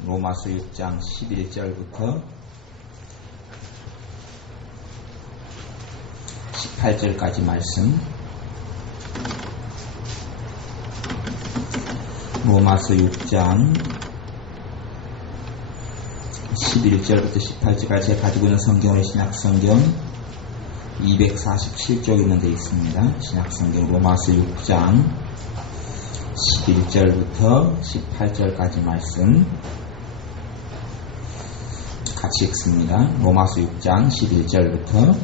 로마서 6장 11절부터 18절까지 말씀. 로마서 6장 11절부터 18절까지 제가 가지고 있는 성경의 신약성경 247쪽 있는 데 있습니다. 신약성경 로마서 6장 11절부터 18절까지 말씀 같이 읽습니다. 로마서 6장 11절부터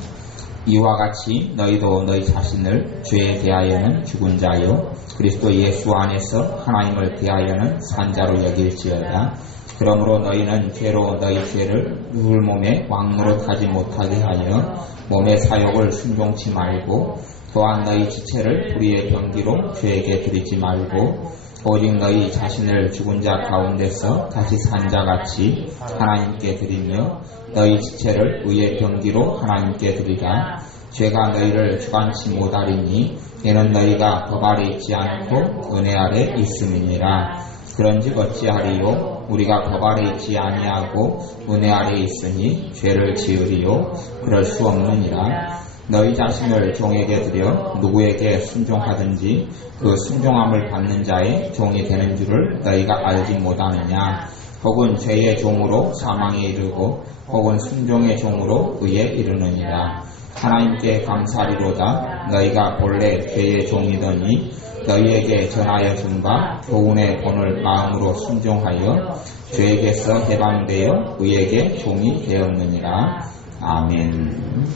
이와 같이 너희도 너희 자신을 죄에 대하여는 죽은 자요 그리스도 예수 안에서 하나님을 대하여는 산 자로 여길지어다. 그러므로 너희는 죄로 너희 죄를 누굴 몸에 왕노릇하지 못하게 하여 몸의 사욕을 순종치 말고 또한 너희 지체를 불의의 병기로 죄에게 드리지 말고 오직 너희 자신을 죽은 자 가운데서 다시 산 자같이 하나님께 드리며 너희 지체를 의의 병기로 하나님께 드리라. 죄가 너희를 주관치 못하리니 이는 너희가 법 아래 있지 않고 은혜 아래 있음이니라. 그런즉 어찌하리요? 우리가 법 아래 있지 아니하고 은혜 아래 있으니 죄를 지으리요? 그럴 수 없느니라. 너희 자신을 종에게 드려 누구에게 순종하든지 그 순종함을 받는 자의 종이 되는 줄을 너희가 알지 못하느냐. 혹은 죄의 종으로 사망에 이르고 혹은 순종의 종으로 의에 이르느니라. 하나님께 감사리로다. 너희가 본래 죄의 종이더니 너희에게 전하여 준 바 교훈의 본을 마음으로 순종하여 죄에게서 해방되어 의에게 종이 되었느니라. 아멘.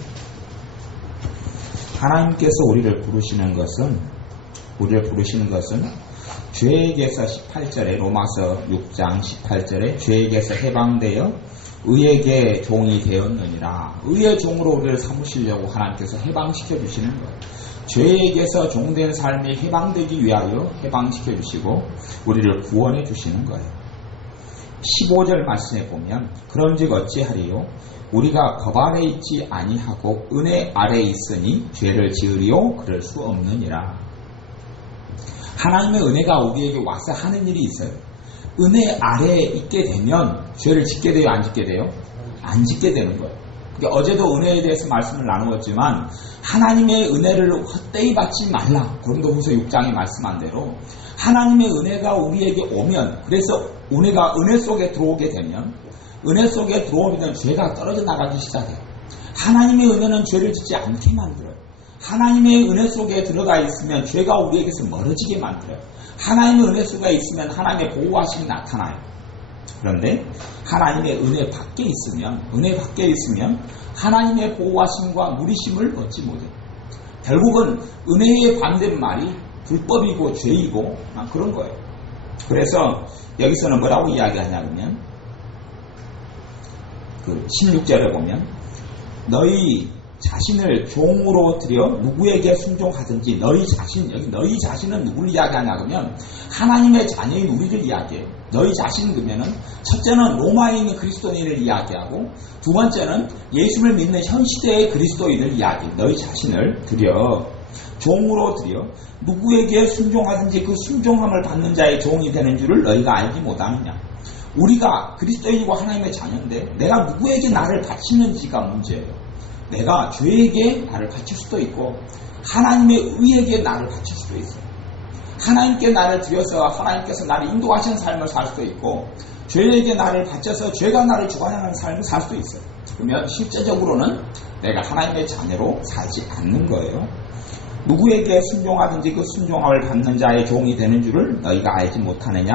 하나님께서 우리를 부르시는 것은 죄에게서 18절에 로마서 6장 18절에 죄에게서 해방되어 의에게 종이 되었느니라. 의의 종으로 우리를 삼으시려고 하나님께서 해방시켜 주시는 거예요. 죄에게서 종된 삶이 해방되기 위하여 해방시켜 주시고 우리를 구원해 주시는 거예요. 15절 말씀에 보면 그런즉 어찌하리요? 우리가 법 아래 있지 아니하고 은혜 아래 있으니 죄를 지으리요? 그럴 수 없느니라. 하나님의 은혜가 우리에게 와서 하는 일이 있어요. 은혜 아래에 있게 되면 죄를 짓게 돼요? 안 짓게 돼요? 안 짓게 되는 거예요. 그러니까 어제도 은혜에 대해서 말씀을 나누었지만 하나님의 은혜를 헛되이 받지 말라. 고린도후서 6장에 말씀한 대로 하나님의 은혜가 우리에게 오면, 그래서 은혜가 은혜 속에 들어오게 되면, 은혜 속에 들어오면 죄가 떨어져 나가기 시작해요. 하나님의 은혜는 죄를 짓지 않게 만들어요. 하나님의 은혜 속에 들어가 있으면 죄가 우리에게서 멀어지게 만들어요. 하나님의 은혜 속에 있으면 하나님의 보호하심이 나타나요. 그런데 하나님의 은혜 밖에 있으면 하나님의 보호하심과 누리심을 얻지 못해요. 결국은 은혜의 반대말이 불법이고 죄이고 그런 거예요. 그래서 여기서는 뭐라고 이야기하냐면 그 16절에 보면 너희 자신을 종으로 들여 누구에게 순종하든지 너희 자신은 누구를 이야기하냐 그러면 하나님의 자녀인 우리를 이야기해요. 너희 자신 그러면은 첫째는 로마에 있는 그리스도인을 이야기하고 두 번째는 예수를 믿는 현 시대의 그리스도인을 이야기해요. 너희 자신을 들여 종으로 들여 누구에게 순종하든지 그 순종함을 받는 자의 종이 되는 줄을 너희가 알지 못하느냐. 우리가 그리스도인이고 하나님의 자녀인데 내가 누구에게 나를 바치는지가 문제예요. 내가 죄에게 나를 바칠 수도 있고 하나님의 의에게 나를 바칠 수도 있어요. 하나님께 나를 드려서 하나님께서 나를 인도하시는 삶을 살 수도 있고 죄에게 나를 바쳐서 죄가 나를 주관하는 삶을 살 수도 있어요. 그러면 실제적으로는 내가 하나님의 자녀로 살지 않는 거예요. 누구에게 순종하든지 그 순종함을 받는 자의 종이 되는 줄을 너희가 알지 못하느냐.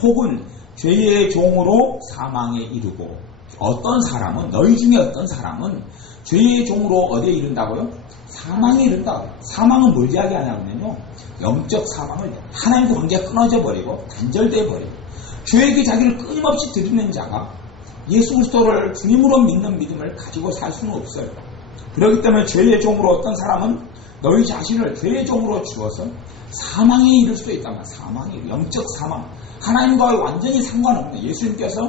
혹은 죄의 종으로 사망에 이르고 어떤 사람은 너희 중에 어떤 사람은 죄의 종으로 어디에 이른다고요? 사망에 이른다고요. 사망은 뭘 이야기하냐면요. 영적 사망을 하나님과 관계가 끊어져 버리고 단절돼 버리고 죄에게 자기를 끊임없이 드리는 자가 예수 그리스도를 주님으로 믿는 믿음을 가지고 살 수는 없어요. 그렇기 때문에 죄의 종으로 어떤 사람은 너희 자신을 죄의 종으로 주어서 사망에 이를 수도 있단 말이에요. 영적 사망. 하나님과 완전히 상관없는 예수님께서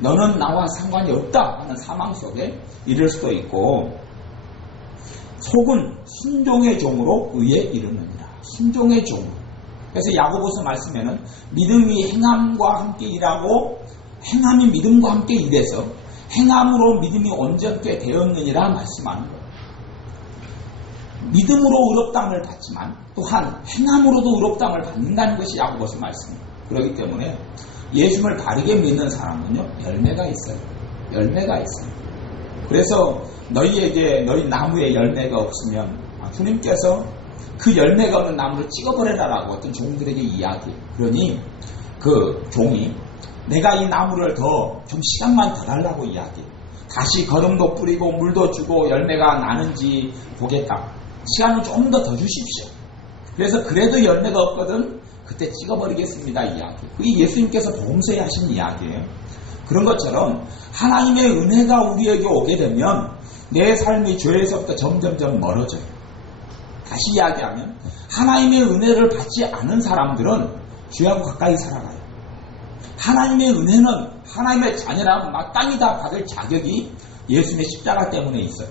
너는 나와 상관이 없다 하는 사망 속에 이를 수도 있고 속은 순종의 종으로 의에 이르느니라. 순종의 종. 그래서 야고보서 말씀에는 믿음이 행함과 함께 일하고 행함이 믿음과 함께 일해서 행함으로 믿음이 온전케 되었느니라 말씀하는 거예요. 믿음으로 의롭다함을 받지만 또한 행함으로도 의롭다함을 받는다는 것이 야고보서 말씀입니다. 그렇기 때문에 예수님을 바르게 믿는 사람은요, 열매가 있어요. 열매가 있어요. 그래서 너희 나무에 열매가 없으면 주님께서 그 열매가 없는 나무를 찍어버려라라고 어떤 종들에게 이야기해요. 그러니 그 종이 내가 이 나무를 좀 시간만 더 달라고 이야기해요. 다시 거름도 뿌리고 물도 주고 열매가 나는지 보겠다. 시간을 좀 더 주십시오. 그래서 그래도 열매가 없거든 그때 찍어버리겠습니다 이야기. 그게 예수님께서 복음서에 하신 이야기예요. 그런 것처럼 하나님의 은혜가 우리에게 오게 되면 내 삶이 죄에서부터 점점점 멀어져요. 다시 이야기하면 하나님의 은혜를 받지 않은 사람들은 죄하고 가까이 살아가요. 하나님의 은혜는 하나님의 자녀라면 마땅히 다 받을 자격이 예수님의 십자가 때문에 있어요.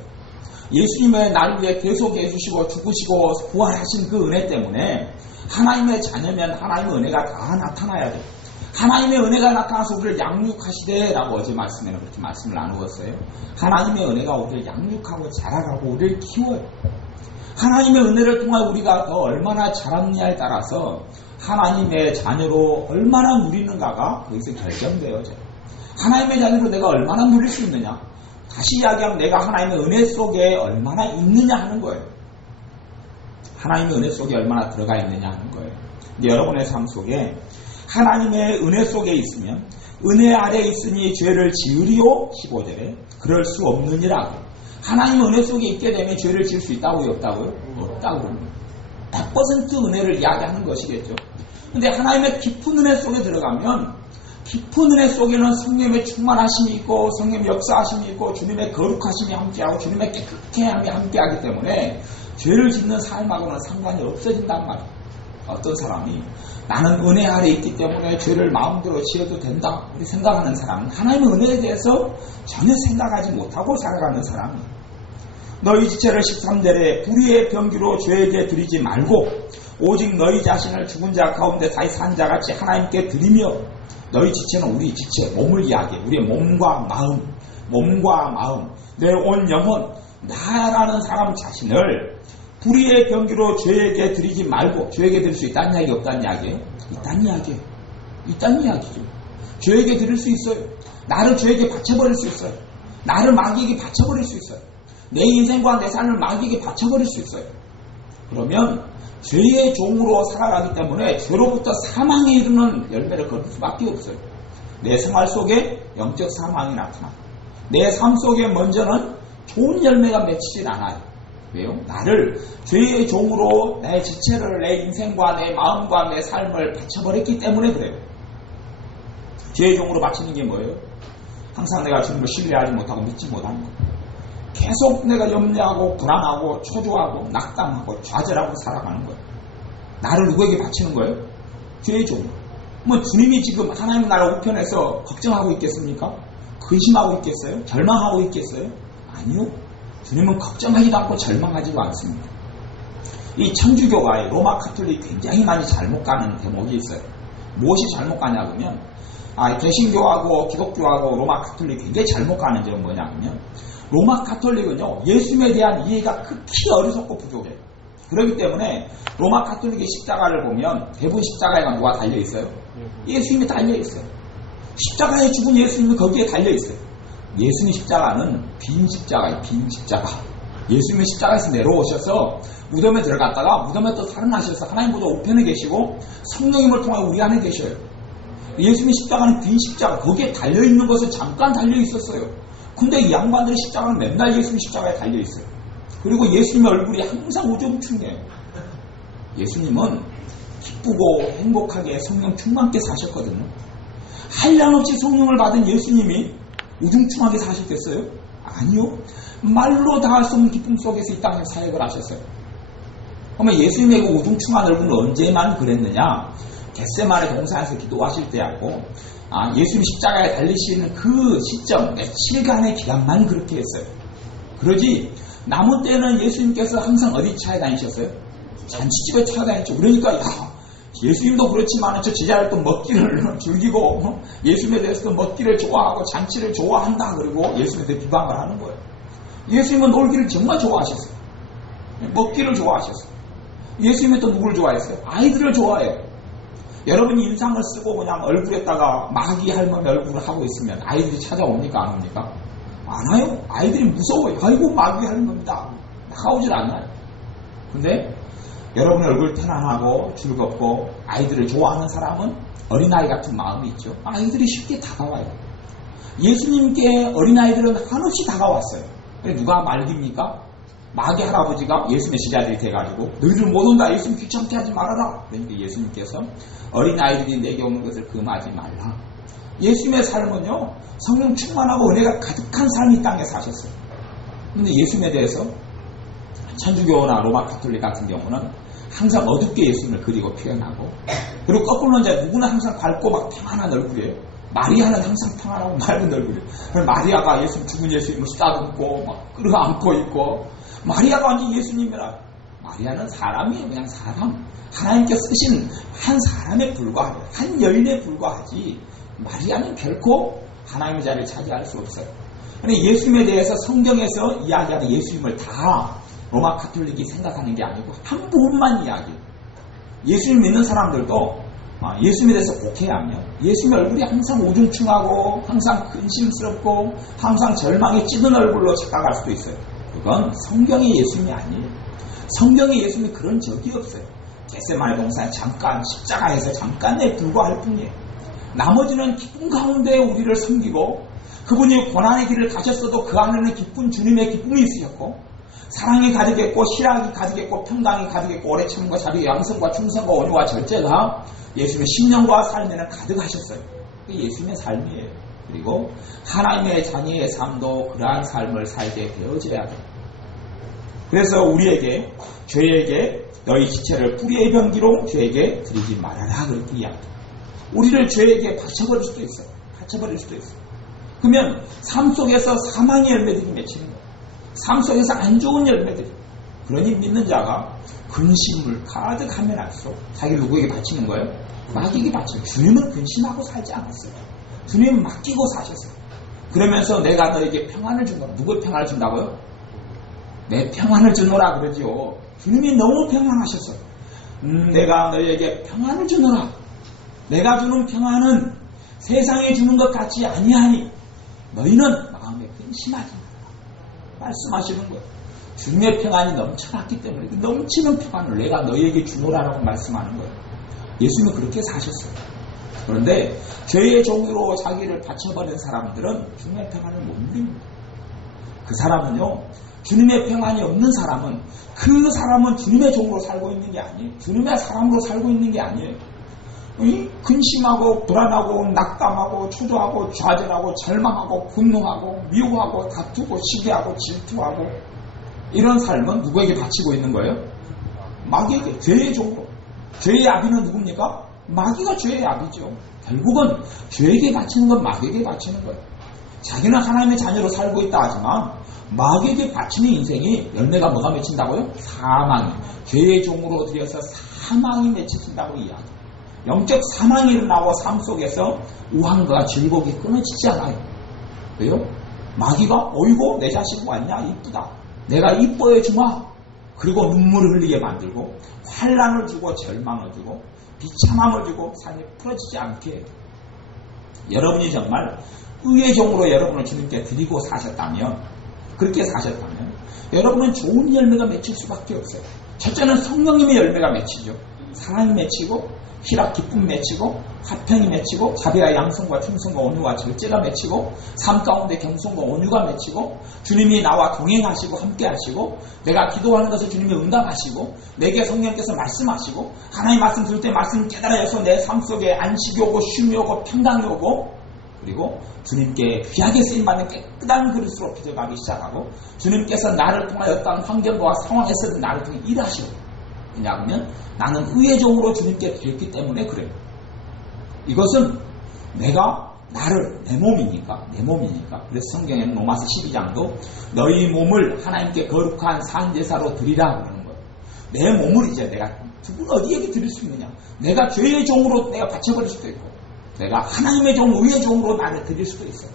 예수님의 나를 위해 계속해 주시고 죽으시고 부활하신 그 은혜 때문에 하나님의 자녀면 하나님의 은혜가 다 나타나야 돼요. 하나님의 은혜가 나타나서 우리를 양육하시되라고 어제 말씀에는 그렇게 말씀을 나누었어요. 하나님의 은혜가 우리를 양육하고 자라가고 우리를 키워요. 하나님의 은혜를 통해 우리가 더 얼마나 자랐느냐에 따라서 하나님의 자녀로 얼마나 누리는가가 거기서 결정되어져요. 하나님의 자녀로 내가 얼마나 누릴 수 있느냐. 다시 이야기하면 내가 하나님의 은혜 속에 얼마나 있느냐 하는 거예요. 하나님의 은혜 속에 얼마나 들어가 있느냐 하는 거예요. 근데 여러분의 삶 속에 하나님의 은혜 속에 있으면 은혜 아래 있으니 죄를 지으리요 15절에 그럴 수 없느니라고. 하나님의 은혜 속에 있게 되면 죄를 지을 수 있다고요? 없다고요? 없다고요. 100% 은혜를 이야기하는 것이겠죠. 근데 하나님의 깊은 은혜 속에 들어가면 깊은 은혜 속에는 성령의 충만하심이 있고 성령의 역사하심이 있고 주님의 거룩하심이 함께하고 주님의 깨끗함이 함께하기 때문에 죄를 짓는 삶하고는 상관이 없어진단 말이에요. 어떤 사람이 나는 은혜 아래 있기 때문에 죄를 마음대로 지어도 된다 우리 생각하는 사람은 하나님의 은혜에 대해서 전혀 생각하지 못하고 살아가는 사람이에요. 너희 지체를 13절에 불의의 병기로 죄에게 드리지 말고 오직 너희 자신을 죽은 자 가운데 다시 산 자같이 하나님께 드리며 너희 지체는 우리 지체, 몸을 이야기해. 우리의 몸과 마음, 내 온 영혼, 나라는 사람 자신을 불의의 병기로 죄에게 드리지 말고 죄에게 드릴 수 있다는 이야기 없다는 이야기예요? 있다는 이야기예요. 있다는 이야기죠. 죄에게 드릴 수 있어요. 나를 죄에게 바쳐버릴 수 있어요. 나를 마귀에게 바쳐버릴 수 있어요. 내 인생과 내 삶을 마귀에게 바쳐버릴 수 있어요. 그러면 죄의 종으로 살아가기 때문에 죄로부터 사망에 이르는 열매를 거둘 수밖에 없어요. 내 생활 속에 영적 사망이 나타나고 내 삶 속에 먼저는 좋은 열매가 맺히진 않아요. 왜요? 나를 죄의 종으로 내 지체를 내 인생과 내 마음과 내 삶을 바쳐버렸기 때문에 그래요. 죄의 종으로 바치는 게 뭐예요? 항상 내가 주님을 신뢰하지 못하고 믿지 못하는 거예요. 계속 내가 염려하고 불안하고 초조하고 낙담하고 좌절하고 살아가는 거예요. 나를 누구에게 바치는 거예요? 죄의 종. 주님이 지금 하나님 나라 우편에서 걱정하고 있겠습니까? 근심하고 있겠어요? 절망하고 있겠어요? 아니요. 주님은 걱정하지도 않고 절망하지도 않습니다. 이 천주교가 로마 카톨릭 굉장히 많이 잘못 가는 대목이 있어요. 무엇이 잘못 가냐면 개신교하고 기독교하고 로마 카톨릭 굉장히 잘못 가는 점은 뭐냐면 로마 카톨릭은요 예수님에 대한 이해가 극히 어리석고 부족해요. 그렇기 때문에 로마 카톨릭의 십자가를 보면 대부분 십자가에가 누가 달려있어요? 예수님이 달려있어요. 십자가에 죽은 예수님이 거기에 달려있어요. 예수님 십자가는 빈 십자가예요. 빈 십자가. 예수님이 십자가에서 내려오셔서 무덤에 들어갔다가 무덤에 또 살아나셔서 하나님보다 우편에 계시고 성령님을 통해 우리 안에 계셔요. 예수님의 십자가는 빈 십자가. 거기에 달려있는 것은 잠깐 달려있었어요. 근데 이 양반들의 십자가는 맨날 예수님 십자가에 달려있어요. 그리고 예수님의 얼굴이 항상 우중충해요. 예수님은 기쁘고 행복하게 성령 충만하게 사셨거든요. 한량없이 성령을 받은 예수님이 우중충하게 사셨겠어요? 아니요. 말로 다 할 수 없는 기쁨 속에서 이 땅에 사역을 하셨어요. 그러면 예수님의 그 우중충한 얼굴은 언제만 그랬느냐? 겟세마네 동산에서 기도하실 때하고 예수님 십자가에 달리시는 그 시점, 며칠간의 기간만 그렇게 했어요. 그러지 남은 때는 예수님께서 항상 어디 찾아다니셨어요? 잔치집에 찾아다녔죠. 그러니까 예수님도 그렇지만 저 제자를 또 먹기를 즐기고 예수님에 대해서도 먹기를 좋아하고 잔치를 좋아한다 그리고 예수님에 대해 비방을 하는 거예요. 예수님은 놀기를 정말 좋아하셨어요. 먹기를 좋아하셨어요. 예수님은 또 누구를 좋아했어요? 아이들을 좋아해요. 여러분이 인상을 쓰고 그냥 얼굴에다가 마귀 할머니 얼굴을 하고 있으면 아이들이 찾아옵니까? 안 옵니까? 안 와요. 아이들이 무서워요. 아이고 마귀 할머니다. 나오질 않아요. 근데 여러분의 얼굴 편안하고 즐겁고 아이들을 좋아하는 사람은 어린아이 같은 마음이 있죠. 아이들이 쉽게 다가와요. 예수님께 어린아이들은 한없이 다가왔어요. 누가 말깁니까? 마귀 할아버지가 예수님의 제자들이 돼가지고 너희들 못 온다. 예수님 귀찮게 하지 말아라. 그러니까 예수님께서 어린아이들이 내게 오는 것을 금하지 말라. 예수님의 삶은요, 성령 충만하고 은혜가 가득한 삶이 이 땅에 사셨어요. 근데 예수님에 대해서 천주교나 로마 가톨릭 같은 경우는 항상 어둡게 예수님을 그리고 표현하고, 그리고 거꾸로는 이제 누구나 항상 밝고 막 평안한 얼굴이에요. 마리아는 항상 평안하고 맑은 얼굴이에요. 마리아가 예수님 죽은 예수님을 쓰다듬고 막 끌어안고 있고, 마리아가 완전 예수님이라. 마리아는 사람이에요. 그냥 사람. 하나님께 쓰신 한 사람에 불과하죠. 한 여인에 불과하지. 마리아는 결코 하나님의 자리를 차지할 수 없어요. 그런데 예수님에 대해서 성경에서 이야기하는 예수님을 다 로마 가톨릭이 생각하는 게 아니고 한 부분만 이야기해요. 예수님 믿는 사람들도 예수님에 대해서 곡해하면 예수님의 얼굴이 항상 우중충하고 항상 근심스럽고 항상 절망에 찌든 얼굴로 착각할 수도 있어요. 그건 성경의 예수님이 아니에요. 성경의 예수님이 그런 적이 없어요. 겟세마네 동산에 잠깐 십자가에서 잠깐에 불과할 뿐이에요. 나머지는 기쁨 가운데 우리를 섬기고, 그분이 고난의 길을 가셨어도 그 안에는 기쁜 주님의 기쁨이 있으셨고, 사랑이 가득했고 희락이 가득했고 평강이 가득했고 오래 참음과 자비의 양성과 충성과 온유와 절제가 예수님의 심령과 삶에는 가득하셨어요. 그게 예수님의 삶이에요. 그리고 하나님의 자녀의 삶도 그러한 삶을 살게 되어져야 돼요. 그래서 우리에게 죄에게 너희 지체를 뿌리의 병기로 죄에게 드리지 말아라 그렇게 이야기해요. 우리를 죄에게 바쳐버릴 수도 있어요. 바쳐버릴 수도 있어요. 그러면 삶 속에서 사망의 열매들이 맺히는 거예요. 삶 속에서 안 좋은 열매들이. 그러니 믿는 자가 근심을 가득하면 할수록 자기를 누구에게 바치는 거예요? 마귀에게 바치는 거예요. 주님은 근심하고 살지 않았어요. 주님은 맡기고 사셨어요. 그러면서 내가 너에게 평안을 준다. 누구의 평안을 준다고요? 내 평안을 주노라 그러죠. 주님이 너무 평안하셨어요. 내가 너에게 평안을 주노라. 내가 주는 평안은 세상에 주는 것 같지 아니하니 너희는 마음에 근심하지 마라. 말씀하시는 거예요. 주님의 평안이 넘쳐났기 때문에 넘치는 평안을 내가 너희에게 주노라라고 말씀하는 거예요. 예수님은 그렇게 사셨어요. 그런데 죄의 종으로 자기를 바쳐버린 사람들은 주님의 평안을 못 누립니다. 그 사람은요, 주님의 평안이 없는 사람은 그 사람은 주님의 종으로 살고 있는 게 아니에요. 주님의 사람으로 살고 있는 게 아니에요. 근심하고 불안하고 낙담하고 초조하고 좌절하고 절망하고 분노하고 미워하고 다투고 시기하고 질투하고 이런 삶은 누구에게 바치고 있는 거예요? 마귀에게, 죄의 종으로. 죄의 아비는 누굽니까? 마귀가 죄의 아비죠. 결국은 죄에게 바치는 건 마귀에게 바치는 거예요. 자기는 하나님의 자녀로 살고 있다 하지만 마귀에게 바치는 인생이 열매가 뭐가 맺힌다고요? 사망이. 죄의 종으로 들여서 사망이 맺혀진다고 이야기해요. 영적 사망이 일어나고 삶 속에서 우환과 즐거움이 끊어지지 않아요. 왜요? 마귀가 어이고 내 자식 왔냐 이쁘다. 내가 이뻐해 주마. 그리고 눈물을 흘리게 만들고 환난을 주고 절망을 주고 비참함을 주고 삶이 풀어지지 않게 해요. 여러분이 정말 의의 종으로 여러분을 주님께 드리고 사셨다면, 그렇게 사셨다면 여러분은 좋은 열매가 맺힐 수밖에 없어요. 첫째는 성령님의 열매가 맺히죠. 사랑이 맺히고 희락 기쁨 맺히고 화평이 맺히고 자비와 양성과 충성과 온유와 절제가 맺히고 삶 가운데 겸손과 온유가 맺히고 주님이 나와 동행하시고 함께 하시고 내가 기도하는 것을 주님이 응답하시고 내게 성령께서 말씀하시고 하나님 말씀 들을 때 말씀 깨달아서 내 삶 속에 안식이 오고 쉼이 오고 평강이 오고 그리고 주님께 귀하게 쓰임받는 깨끗한 그릇으로 빚어가기 시작하고 주님께서 나를 통하여 어떤 환경과 상황에서든 나를 통해 일하시고 왜냐하면 나는 의의 종으로 주님께 드렸기 때문에 그래요. 이것은 내가 나를 내 몸이니까. 그래서 성경에는 로마서 12장도 너희 몸을 하나님께 거룩한 산제사로 드리라 그러는 거예요. 내 몸을 이제 내가 두 분 어디에게 드릴 수 있느냐? 내가 죄의 종으로 내가 바쳐버릴 수도 있고, 내가 하나님의 종, 의의 종으로 나를 드릴 수도 있어요.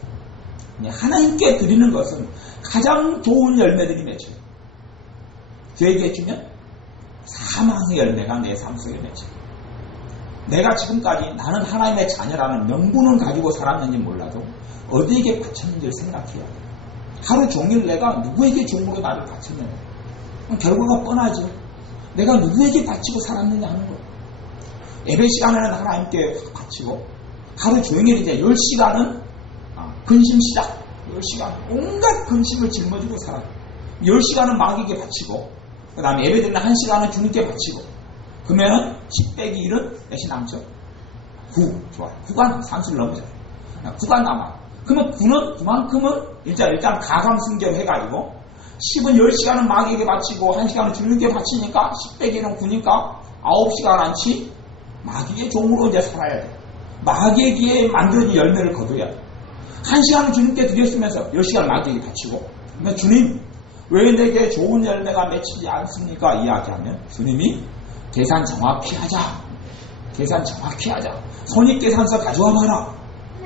하나님께 드리는 것은 가장 좋은 열매들이 맺혀요. 죄에게 주면 사망의 열매가 내 삶 속에 맺혀요. 내가 지금까지 나는 하나님의 자녀라는 명분은 가지고 살았는지 몰라도 어디에게 바쳤는지를 생각해야 돼요. 하루 종일 내가 누구에게 종으로 나를 바쳤느냐. 결과가 뻔하죠. 내가 누구에게 바치고 살았느냐 하는 거예요. 예배 시간에는 하나님께 바치고, 하루 종일 이제 10시간은 근심 시작, 10시간 온갖 근심을 짊어지고 살아요. 10시간은 마귀에게 바치고, 그 다음에 예배 드리는 1시간은 주님께 바치고, 그러면은 10 빼기 1은 몇이 남죠? 9. 좋아요. 9가 산수를 넘으잖아요. 9가 남아. 그러면 9는 그만큼은 일단 가감승전 해가지고 10은 10시간은 마귀에게 바치고 1시간은 주님께 바치니까 10 빼기 1은 9니까 9시간 안치 마귀의 종으로 이제 살아야 돼. 마귀에게 만들어진 열매를 거둬야 돼. 1시간은 주님께 드렸으면서 10시간을 마귀에게 바치고, 그러면 주님 왜 내게 좋은 열매가 맺히지 않습니까? 이야기하면 주님이 계산 정확히 하자. 계산 정확히 하자. 손익계산서 가져와 봐라.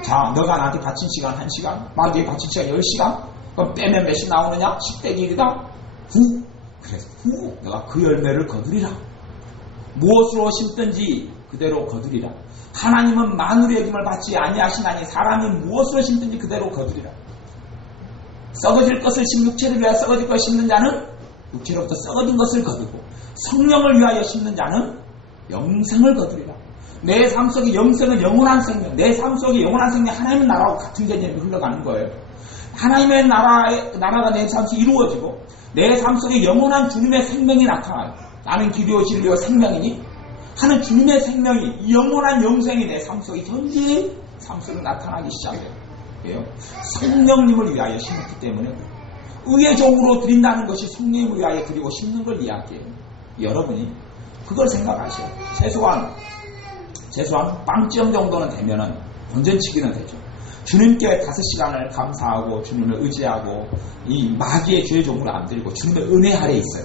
자, 너가 나한테 바친 시간 1시간, 마귀에게 바친 시간 10시간, 그럼 빼면 몇이 나오느냐? 10 빼기 1이다? 9. 그래서 9. 너가 그 열매를 거두리라. 무엇으로 심든지 그대로 거두리라. 하나님은 만물의 여김을 받지 아니하시나니 사람이 무엇으로 심든지 그대로 거두리라. 썩어질 것을 육체를 위하여 썩어질 것을 심는 자는 육체로부터 썩어진 것을 거두고, 성령을 위하여 심는 자는 영생을 거두리라. 내 삶 속에 영생은 영원한 생명, 내 삶 속에 영원한 생명, 하나님의 나라와 같은 개념이 흘러가는 거예요. 하나님의 나라가 내 삶 속에 이루어지고 내 삶 속에 영원한 주님의 생명이 나타나요. 나는 길이요 진리요 생명이니 하는 주님의 생명이, 영원한 영생이 내 삶 속에 현재 삶 속에 나타나기 시작해요. 성령님을 위하여 심었기 때문에 의의 종으로 드린다는 것이 성령님을 위하여 드리고 심는 걸 이야기해요. 여러분이 그걸 생각하셔요. 최소한 빵점 정도는 되면은 본전치기는 되죠. 주님께 5시간을 감사하고 주님을 의지하고 이 마귀의 죄의 종으로 안 드리고 주님의 은혜 아래에 있어요.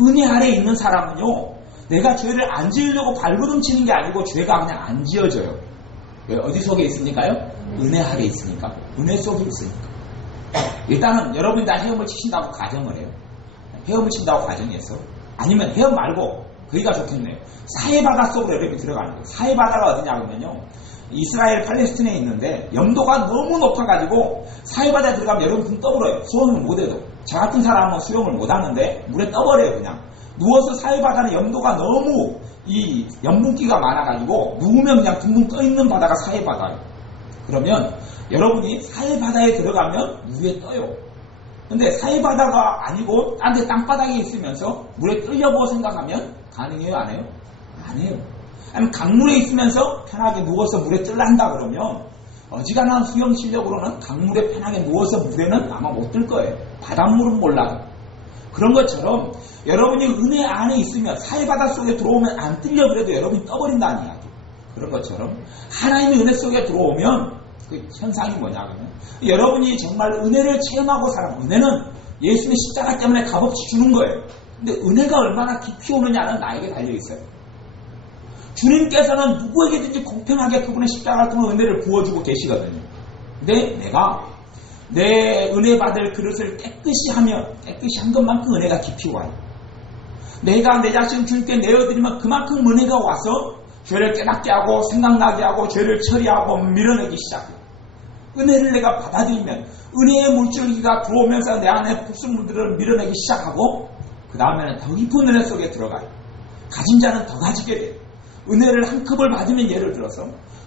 은혜 아래에 있는 사람은요, 내가 죄를 안 지으려고 발버둥 치는 게 아니고 죄가 그냥 안 지어져요. 왜? 어디 속에 있으니까요? 은혜 아래에 있으니까. 은혜 속에 있으니까. 일단은 여러분이 다 헤엄을 치신다고 가정을 해요. 헤엄을 친다고 가정해서, 아니면 헤엄 말고 거기가 좋겠네요. 사해바다 속으로 여러분이 들어가는 거예요. 사해바다가 어디냐 그러면요, 이스라엘 팔레스틴에 있는데 염도가 너무 높아가지고 사해바다에 들어가면 여러분 등 떠버려요. 수영을 못해도. 저 같은 사람은 수영을 못하는데 물에 떠버려요. 그냥 누워서, 사해바다는 염도가 너무 이 염분기가 많아가지고 누우면 그냥 둥둥 떠있는 바다가 사해바다예요. 그러면 여러분이 사해바다에 들어가면 물에 떠요. 근데 사해바다가 아니고 딴 데 땅바닥에 있으면서 물에 뜨려고 생각하면 가능해요? 안 해요? 안 해요. 아니면 강물에 있으면서 편하게 누워서 물에 뜰라 한다 그러면 어지간한 수영 실력으로는 강물에 편하게 누워서 물에는 아마 못 뜰 거예요. 바닷물은 몰라도. 그런 것처럼 여러분이 은혜 안에 있으면, 사해바다 속에 들어오면 안 뜰려 그래도 여러분이 떠버린다는 이야기. 그런 것처럼 하나님의 은혜 속에 들어오면 그 현상이 뭐냐면, 여러분이 정말 은혜를 체험하고 살아요. 은혜는 예수님의 십자가 때문에 값없이 주는 거예요. 근데 은혜가 얼마나 깊이 오느냐는 나에게 달려있어요. 주님께서는 누구에게든지 공평하게 그분의 십자가를 통해 은혜를 부어주고 계시거든요. 근데 내가 내 은혜 받을 그릇을 깨끗이 하면, 깨끗이 한 것만큼 은혜가 깊이 와요. 내가 내 자신을 주님께 내어드리면 그만큼 은혜가 와서 죄를 깨닫게 하고 생각나게 하고 죄를 처리하고 밀어내기 시작해요. 은혜를 내가 받아들이면 은혜의 물줄기가 들어오면서 내 안에 불순물들을 밀어내기 시작하고, 그 다음에는 더 깊은 은혜 속에 들어가요. 가진 자는 더 가지게 돼요. 은혜를 한 컵을 받으면, 예를 들어서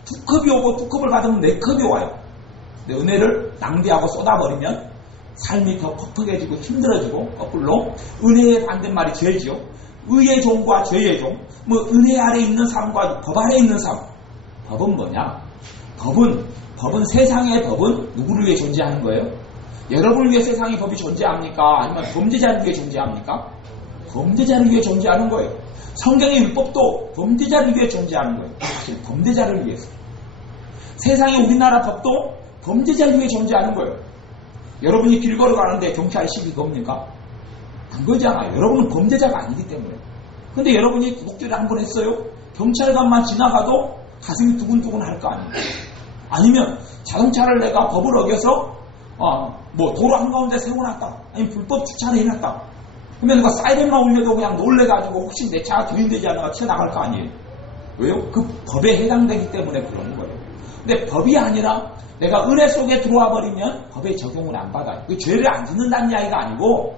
2컵이 오고 2컵을 받으면 4컵이 와요. 근데 은혜를 낭비하고 쏟아버리면 삶이 더 퍽퍽해지고 힘들어지고, 거꾸로 은혜의 반대말이 죄지요. 의의 종과 죄의 종, 은혜 아래 있는 삶과 법 아래 있는 삶. 법은 뭐냐? 법은 세상의 법은 누구를 위해 존재하는 거예요? 여러분을 위해 세상의 법이 존재합니까? 아니면 범죄자를 위해 존재합니까? 범죄자를 위해 존재하는 거예요. 성경의 율법도 범죄자를 위해 존재하는 거예요. 사실 범죄자를 위해서. 세상의 우리나라 법도 범죄자를 위해 존재하는 거예요. 여러분이 길 걸어가는데 경찰이 시비 겁니까? 안 거잖아요. 여러분은 범죄자가 아니기 때문에. 근데 여러분이 구독질을 한번 했어요? 경찰관만 지나가도 가슴이 두근두근 할 거 아니에요. 아니면 자동차를 내가 법을 어겨서 뭐 도로 한가운데 세워놨다. 아니면 불법 주차를 해놨다. 그러면 누가 사이렌만 울려도 그냥 놀래가지고 혹시 내 차가 들이대지 않아가 튀어나갈 거 아니에요. 왜요? 그 법에 해당되기 때문에 그러는 거예요. 근데 법이 아니라 내가 은혜 속에 들어와 버리면 법의 적용을 안 받아요. 그 죄를 안 짓는다는 이야기가 아니고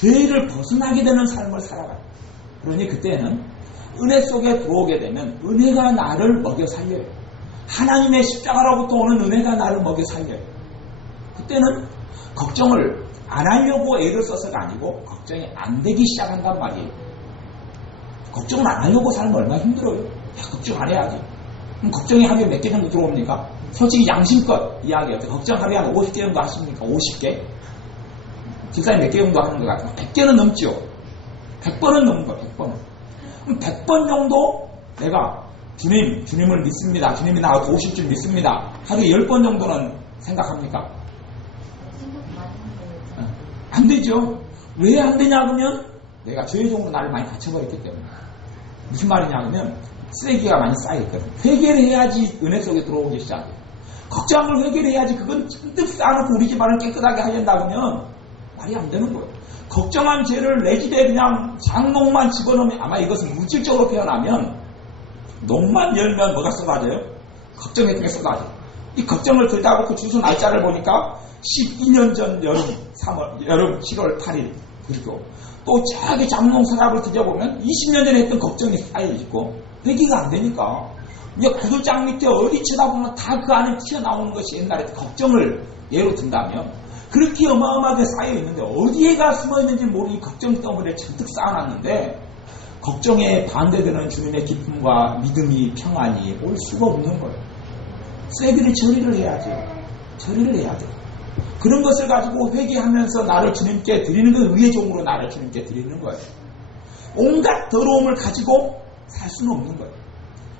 죄를 벗어나게 되는 삶을 살아가요. 그러니 그때는 은혜 속에 들어오게 되면 은혜가 나를 먹여 살려요. 하나님의 십자가로부터 오는 은혜가 나를 먹여 살려요. 그때는 걱정을 안 하려고 애를 써서가 아니고 걱정이 안 되기 시작한단 말이에요. 걱정을 안 하려고 살면 얼마나 힘들어요. 걱정 안 해야지. 그럼 걱정이 하루에 몇 개 정도 들어옵니까? 솔직히 양심껏 이야기해요. 걱정 하루에 한 50개 정도 하십니까? 50개? 집사님 몇 개 정도 하는 것 같아요? 100개는 넘죠. 100번은 넘는 거예요. 100번은. 그럼 100번 정도 내가 주님을 믿습니다. 주님이 나를 도우실 줄 믿습니다. 하루에 10번 정도는 생각합니까? 안 되죠. 왜 안 되냐 그러면 내가 죄종으로 나를 많이 다쳐버렸기 때문에. 무슨 말이냐 그러면 쓰레기가 많이 쌓여있거든. 회개를 해야지 은혜 속에 들어오기 시작해요. 걱정을 회개를 해야지 그건 잔뜩 쌓아놓고 우리 집안을 깨끗하게 하려다 그러면 말이 안 되는 거예요. 걱정한 죄를 내 집에 그냥 장롱만 집어넣으면 아마 이것은 물질적으로 표현하면 농만 열면 뭐가 쏟아져요? 걱정의 통에 쏟아져요. 이 걱정을 들다 놓고 주소 날짜를 보니까 12년 전 여름 7월 8일 그리고 또 저기 장롱 서랍을 뒤져보면 20년 전에 했던 걱정이 쌓여있고 회개가 안 되니까 이제 구들장 밑에 어디 쳐다보면 다 그 안에 튀어나오는 것이 옛날에 걱정을 예로 든다면 그렇게 어마어마하게 쌓여있는데 어디에가 숨어있는지 모르니 걱정 덩어리를 잔뜩 쌓아놨는데 걱정에 반대되는 주님의 기쁨과 믿음이 평안이 올 수가 없는 거예요. 쓰레기를 처리를 해야죠. 처리를 해야 돼요. 그런 것을 가지고 회개하면서 나를 주님께 드리는 건 의의 종으로 나를 주님께 드리는 거예요. 온갖 더러움을 가지고 살 수는 없는 거예요.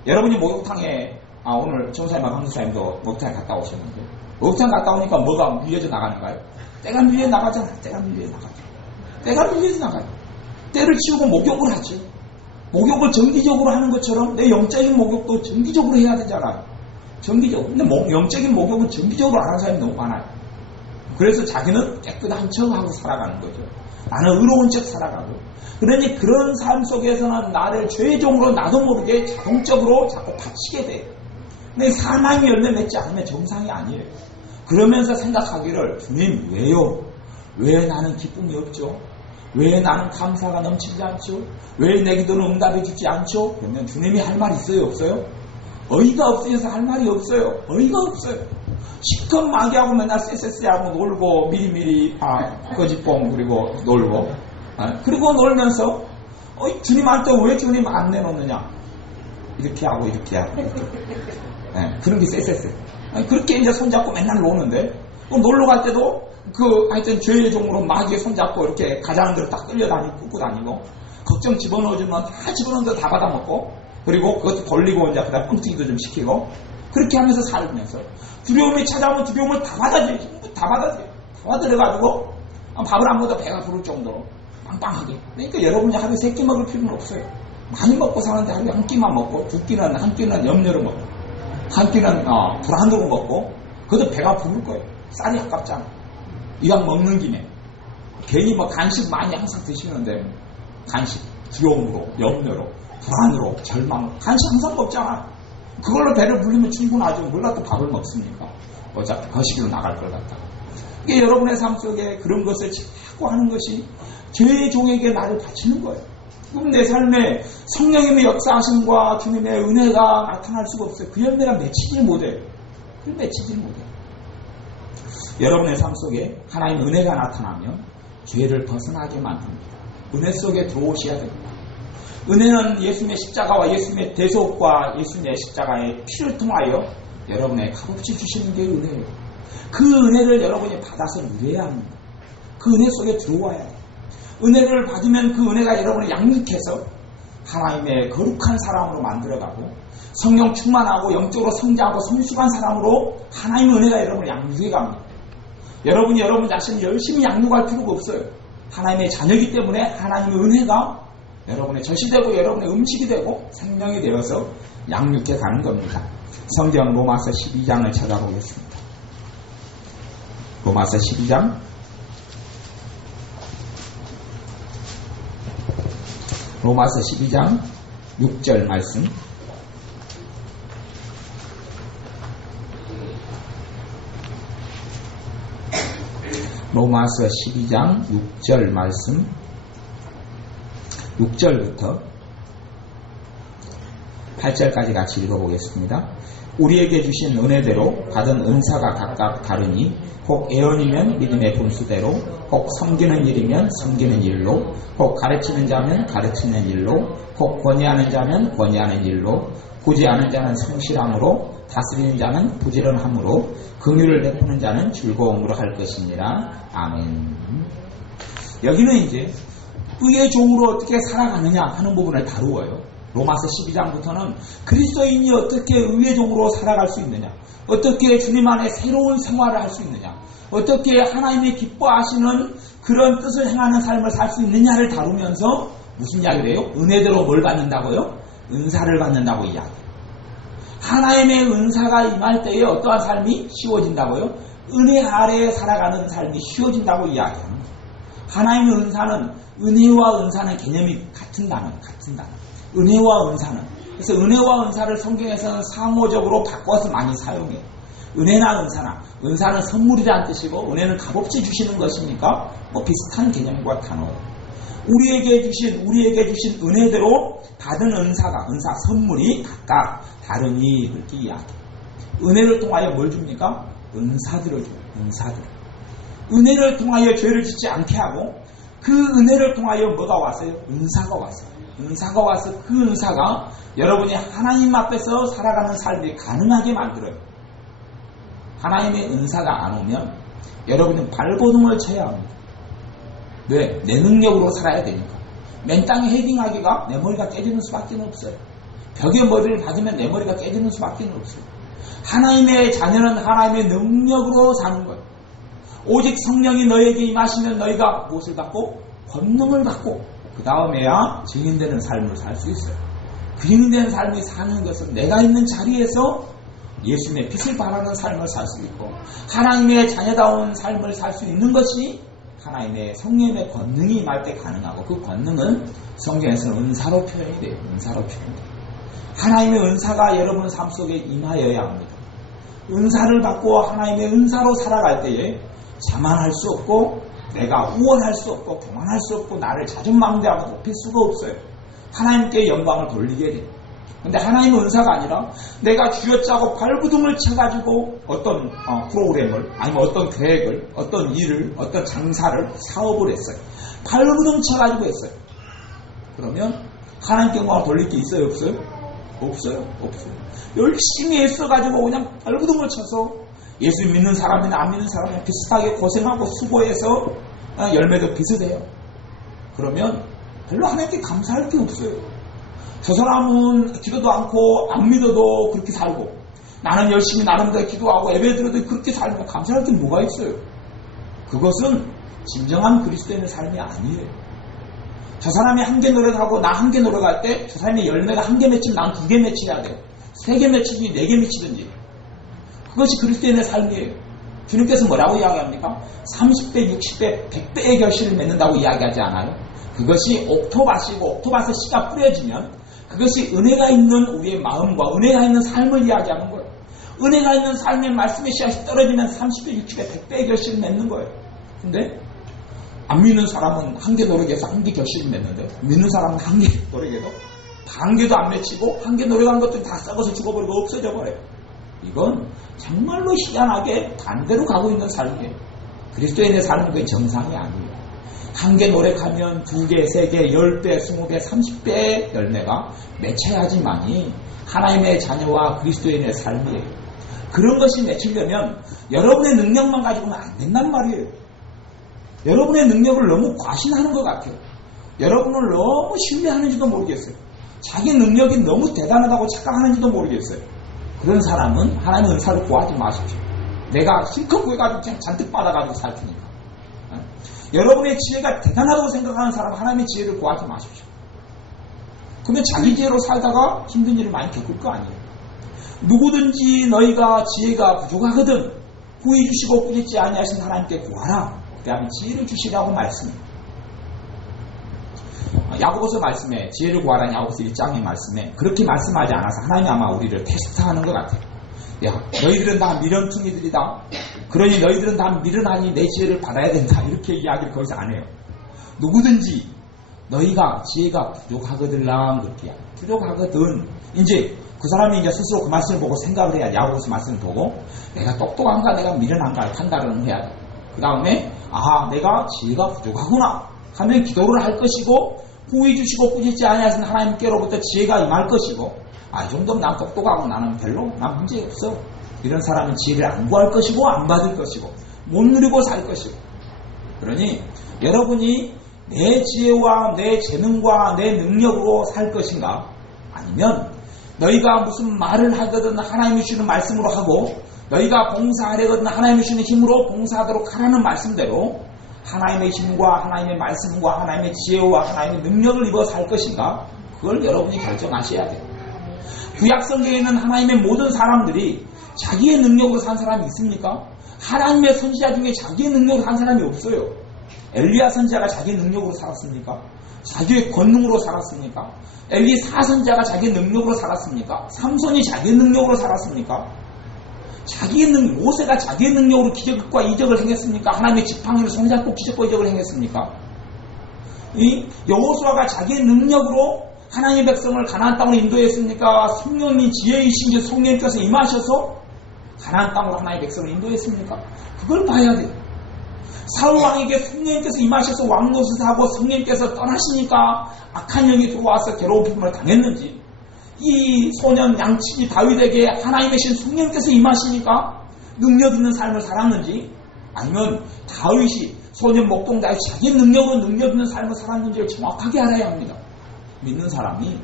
여러분이 목욕탕에 오늘 정사님과 강수사님도 목욕탕에 갔다 오셨는데 목욕탕 갔다 오니까 뭐가 밀려져 나가는가요? 때가 밀려 나가잖아요. 때가 밀려 나가죠. 때가 밀려서 나가요. 때를 치우고 목욕을 하죠. 목욕을 정기적으로 하는 것처럼 내 영적인 목욕도 정기적으로 해야 되잖아요. 정기적으로. 근데 영적인 목욕은 정기적으로 안 하는 사람이 너무 많아요. 그래서 자기는 깨끗한 척하고 살아가는 거죠. 나는 의로운 척 살아가고. 그러니 그런 삶 속에서는 나를 죄종으로 나도 모르게 자동적으로 자꾸 바치게 돼요. 근데 사망이 열매 맺지 않으면 정상이 아니에요. 그러면서 생각하기를 주님 왜요? 왜 나는 기쁨이 없죠? 왜 나는 감사가 넘치지 않죠? 왜 내 기도는 응답해 주지 않죠? 그러면 주님이 할 말이 있어요? 없어요? 어이가 없으셔서 할 말이 없어요. 어이가 없어요. 시컷 마귀하고 맨날 쎄쎄쎄하고 놀고 미리미리 거짓봉 그리고 놀고 그리고 놀면서 주님한테 왜 주님 안 내놓느냐 이렇게 하고 이렇게 하고 그런 게 쎄쎄쎄 그렇게 이제 손잡고 맨날 노는데 놀러 갈 때도 하여튼 죄의 종으로 마귀에 손잡고 이렇게 가장들을 딱 끌려다니고 끄고 다니고 걱정 집어넣어주면 다 집어넣은 거 다 받아먹고 그리고 그것도 돌리고 이제 그다음 뻥튀기도 좀 시키고 그렇게 하면서 살면서 두려움이 찾아오면 두려움을 다 받아들여요. 다 받아들여가지고 밥을 안 먹어도 배가 부를 정도로 빵빵하게. 그러니까 여러분이 하루에 3끼 먹을 필요는 없어요. 많이 먹고 사는데 하루에 한 끼만 먹고 한 끼는 염려로 먹고 한 끼는 불안으로 먹고 그것도 배가 부를 거예요. 쌀이 아깝잖아. 이왕 먹는 김에 괜히 간식 많이 항상 드시는데 간식 두려움으로 염려로 불안으로 절망으로 간식 항상 먹잖아. 그걸로 배를 불리면 충분하죠. 몰라 또 밥을 먹습니까? 어차피 거시기로 나갈 걸 같다고. 이게 여러분의 삶 속에 그런 것을 자꾸 하는 것이 죄의 종에게 나를 바치는 거예요. 그럼 내 삶에 성령님의 역사하심과 주님의 은혜가 나타날 수가 없어요. 그 열매가 맺히질 못해요. 그 맺히질 못해요. 여러분의 삶 속에 하나님의 은혜가 나타나면 죄를 벗어나게 만듭니다. 은혜 속에 들어오셔야 됩니다. 은혜는 예수님의 십자가와 예수님의 대속과 예수님의 십자가의 피를 통하여 여러분의 값없이 주시는 게 은혜예요. 그 은혜를 여러분이 받아서 누려야 합니다. 그 은혜 속에 들어와야 해요. 은혜를 받으면 그 은혜가 여러분을 양육해서 하나님의 거룩한 사람으로 만들어가고 성령 충만하고 영적으로 성장하고 성숙한 사람으로 하나님의 은혜가 여러분을 양육해갑니다. 여러분이 여러분 자신을 열심히 양육할 필요가 없어요. 하나님의 자녀이기 때문에 하나님의 은혜가 여러분의 젖이 되고 여러분의 음식이 되고 생명이 되어서 양육해 가는 겁니다. 성경 로마서 12장을 찾아보겠습니다. 로마서 12장 로마서 12장 6절 말씀. 로마서 12장 6절 말씀. 6절부터 8절까지 같이 읽어보겠습니다. 우리에게 주신 은혜대로 받은 은사가 각각 다르니 혹 예언이면 믿음의 분수대로, 혹 섬기는 일이면 섬기는 일로, 혹 가르치는 자면 가르치는 일로, 혹 권위하는 자면 권위하는 일로, 구제하는 자는 성실함으로, 다스리는 자는 부지런함으로, 긍휼을 베푸는 자는 즐거움으로 할 것이니라. 아멘. 여기는 이제 의의 종으로 어떻게 살아가느냐 하는 부분을 다루어요. 로마서 12장부터는 그리스도인이 어떻게 의의 종으로 살아갈 수 있느냐, 어떻게 주님 안에 새로운 생활을 할 수 있느냐, 어떻게 하나님이 기뻐하시는 그런 뜻을 행하는 삶을 살 수 있느냐를 다루면서 무슨 이야기를 해요? 은혜대로 뭘 받는다고요? 은사를 받는다고 이야기해요. 하나님의 은사가 임할 때에 어떠한 삶이 쉬워진다고요? 은혜 아래에 살아가는 삶이 쉬워진다고 이야기합니다. 하나님의 은사는, 은혜와 은사는 개념이 같은 단어. 은혜와 은사는. 그래서 은혜와 은사를 성경에서는 상호적으로 바꿔서 많이 사용해요. 은혜나 은사나. 은사는 선물이라는 뜻이고 은혜는 값없이 주시는 것이니까 뭐 비슷한 개념과 단어예요. 우리에게 주신 은혜대로 받은 은사 선물이 각각 다르니 그렇게 이야기해요. 은혜를 통하여 뭘 줍니까? 은사들을 줘요. 은혜를 통하여 죄를 짓지 않게 하고 그 은혜를 통하여 뭐가 왔어요? 은사가 왔어요. 은사가 와서 그 은사가 여러분이 하나님 앞에서 살아가는 삶이 가능하게 만들어요. 하나님의 은사가 안 오면 여러분은 발버둥을 쳐야 합니다. 왜? 내 능력으로 살아야 되니까. 맨 땅에 헤딩하기가 내 머리가 깨지는 수밖에 없어요. 벽에 머리를 받으면 내 머리가 깨지는 수밖에 없어요. 하나님의 자녀는 하나님의 능력으로 사는 거예요. 오직 성령이 너에게 임하시면 너희가 무엇을 받고? 권능을 받고 그 다음에야 증인되는 삶을 살 수 있어요. 증인되는 삶이 사는 것은 내가 있는 자리에서 예수님의 빛을 발하는 삶을 살 수 있고 하나님의 자녀다운 삶을 살 수 있는 것이 하나님의 성령의 권능이 임할 때 가능하고 그 권능은 성경에서는 은사로 표현이 돼요. 하나님의 은사가 여러분 삶 속에 임하여야 합니다. 은사를 받고 하나님의 은사로 살아갈 때에 자만할 수 없고 내가 우월할 수 없고 교만할 수 없고 나를 자존망대하고 높일 수가 없어요. 하나님께 영광을 돌리게 돼요. 근데 하나님의 은사가 아니라 내가 쥐어짜고 발부둥을 쳐가지고 어떤 프로그램을 아니면 어떤 계획을 어떤 일을 어떤 장사를 사업을 했어요. 발부둥 쳐가지고 했어요. 그러면 하나님께 영광을 돌릴 게 있어요? 없어요. 열심히 애써가지고 그냥 발부둥을 쳐서 예수 믿는 사람이나 안 믿는 사람이나 비슷하게 고생하고 수고해서 열매도 비슷해요. 그러면 별로 하나님께 감사할 게 없어요. 저 사람은 기도도 않고 안 믿어도 그렇게 살고 나는 열심히 나름대로 기도하고 예배드려도 그렇게 살면 감사할 게 뭐가 있어요? 그것은 진정한 그리스도인의 삶이 아니에요. 저 사람이 한 개 노력하고 나 한 개 노력할 때 저 사람의 열매가 한 개 맺히면 난 두 개 맺혀야 돼요. 세 개 맺히든지 네 개 맺히든지. 그것이 그리스도인의 삶이에요. 주님께서 뭐라고 이야기합니까? 30배, 60배, 100배의 결실을 맺는다고 이야기하지 않아요? 그것이 옥토밭에 씨가 뿌려지면 그것이 은혜가 있는 우리의 마음과 은혜가 있는 삶을 이야기하는 거예요. 은혜가 있는 삶의 말씀의 씨앗이 떨어지면 30배, 60배, 100배의 결실을 맺는 거예요. 근데 안 믿는 사람은 한 개 노력해서 한 개 결실을 맺는데 믿는 사람은 한 개 노력해도 한 개도 안 맺히고 한 개 노력한 것들이 다 썩어서 죽어버리고 없어져 버려요. 이건 정말로 희한하게 반대로 가고 있는 삶이에요. 그리스도인의 삶은 그게 정상이 아니에요. 한 개 노력하면 2개, 3개, 10배, 20배, 30배의 열매가 맺혀야지만이 하나님의 자녀와 그리스도인의 삶이에요. 그런 것이 맺히려면 여러분의 능력만 가지고는 안 된단 말이에요. 여러분의 능력을 너무 과신하는 것 같아요. 여러분을 너무 신뢰하는지도 모르겠어요. 자기 능력이 너무 대단하다고 착각하는지도 모르겠어요. 그런 사람은 하나님의 은사를 구하지 마십시오. 내가 실컷 구해가지고 잔뜩 받아가지고 살 테니까. 여러분의 지혜가 대단하다고 생각하는 사람 하나님의 지혜를 구하지 마십시오. 그러면 자기 지혜로 살다가 힘든 일을 많이 겪을 거 아니에요. 누구든지 너희가 지혜가 부족하거든 구해 주시고 꾸짖지 아니하신 하나님께 구하라. 그 다음에 지혜를 주시라고 말씀해요. 야고보서 말씀에 지혜를 구하라는 야고보서 1장의 말씀에 그렇게 말씀하지 않아서 하나님이 아마 우리를 테스트하는 것 같아요. 야, 너희들은 다 미련퉁이들이다. 그러니 너희들은 다 미련하니 내 지혜를 받아야 된다. 이렇게 이야기를 거기서 안 해요. 누구든지 너희가 지혜가 부족하거들랑 그렇게 부족하거든. 이제 그 사람이 이제 스스로 그 말씀을 보고 생각을 해야 야고보서 말씀을 보고 내가 똑똑한가 내가 미련한가 판단을 해야 돼. 그 다음에 내가 지혜가 부족하구나 하면 기도를 할 것이고 구해 주시고 꾸짖지 아니하신 하나님께로부터 지혜가 임할 것이고 이 정도면 난 똑똑하고 나는 별로 난 문제 없어. 이런 사람은 지혜를 안 구할 것이고 안 받을 것이고 못 누리고 살 것이고. 그러니 여러분이 내 지혜와 내 재능과 내 능력으로 살 것인가 아니면 너희가 무슨 말을 하거든 하나님이 주시는 말씀으로 하고 너희가 봉사하려거든 하나님이 주시는 힘으로 봉사하도록 하라는 말씀대로 하나님의 힘과 하나님의 말씀과 하나님의 지혜와 하나님의 능력을 입어 살 것인가 그걸 여러분이 결정하셔야 돼요. 구약성경에 있는 하나님의 모든 사람들이 자기의 능력으로 산 사람이 있습니까? 하나님의 선지자 중에 자기의 능력으로 산 사람이 없어요. 엘리야 선지자가 자기의 능력으로 살았습니까? 자기의 권능으로 살았습니까? 엘리사 선지자가 자기의 능력으로 살았습니까? 삼손이 자기의 능력으로 살았습니까? 모세가 자기의 능력으로 기적과 이적을 행했습니까? 하나님의 지팡이를 손잡고 기적과 이적을 행했습니까? 여호수아가 자기의 능력으로 하나님의 백성을 가나안 땅으로 인도했습니까? 성령이 지혜이신 성령께서 임하셔서 가나안 땅으로 하나님의 백성을 인도했습니까? 그걸 봐야 돼요. 사울왕에게 성령께서 임하셔서 왕노릇을 하고 성령께서 떠나시니까 악한 영이 들어와서 괴로움을 당했는지 이 소년 양치기 다윗에게 하나님의 신 성령께서 임하시니까 능력 있는 삶을 살았는지 아니면 다윗이 소년 목동 다윗이 자기 능력으로 능력 있는 삶을 살았는지를 정확하게 알아야 합니다. 믿는 사람이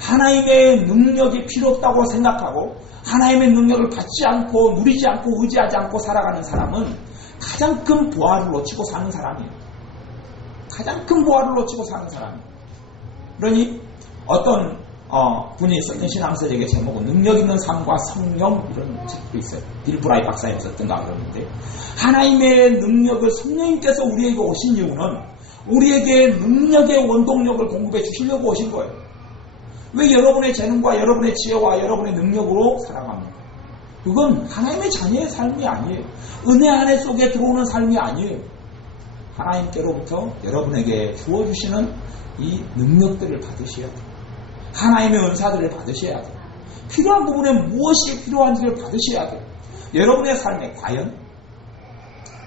하나님의 능력이 필요 없다고 생각하고 하나님의 능력을 받지 않고 누리지 않고 의지하지 않고 살아가는 사람은 가장 큰 보화를 놓치고 사는 사람이에요. 가장 큰 보화를 놓치고 사는 사람이에요. 그러니 어떤 분이 썼던 신앙서적의 제목은 능력 있는 삶과 성령 이런 책도 있어요. 빌 브라이 박사님이 썼던가 그러는데 하나님의 능력을 성령님께서 우리에게 오신 이유는 우리에게 능력의 원동력을 공급해 주시려고 오신 거예요. 왜 여러분의 재능과 여러분의 지혜와 여러분의 능력으로 살아갑니까? 그건 하나님의 자녀의 삶이 아니에요. 은혜 안에 속에 들어오는 삶이 아니에요. 하나님께로부터 여러분에게 주어주시는 이 능력들을 받으셔야 돼요. 하나님의 은사들을 받으셔야 돼요. 필요한 부분에 무엇이 필요한지를 받으셔야 돼요. 여러분의 삶에 과연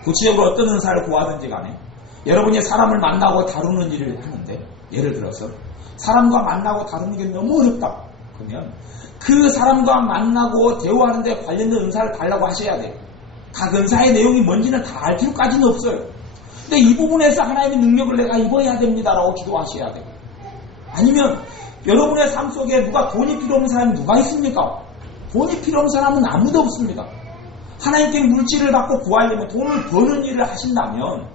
구체적으로 어떤 은사를 구하든지 간에 여러분이 사람을 만나고 다루는 일을 하는데 예를 들어서 사람과 만나고 다루는 게 너무 어렵다. 그러면 그 사람과 만나고 대화하는데 관련된 은사를 달라고 하셔야 돼요. 각 은사의 내용이 뭔지는 다 알 필요까지는 없어요. 근데 이 부분에서 하나님의 능력을 내가 입어야 됩니다라고 기도하셔야 돼요. 아니면 여러분의 삶 속에 돈이 필요 없는 사람이 누가 있습니까? 돈이 필요 없는 사람은 아무도 없습니다. 하나님께 물질을 받고 구하려면 돈을 버는 일을 하신다면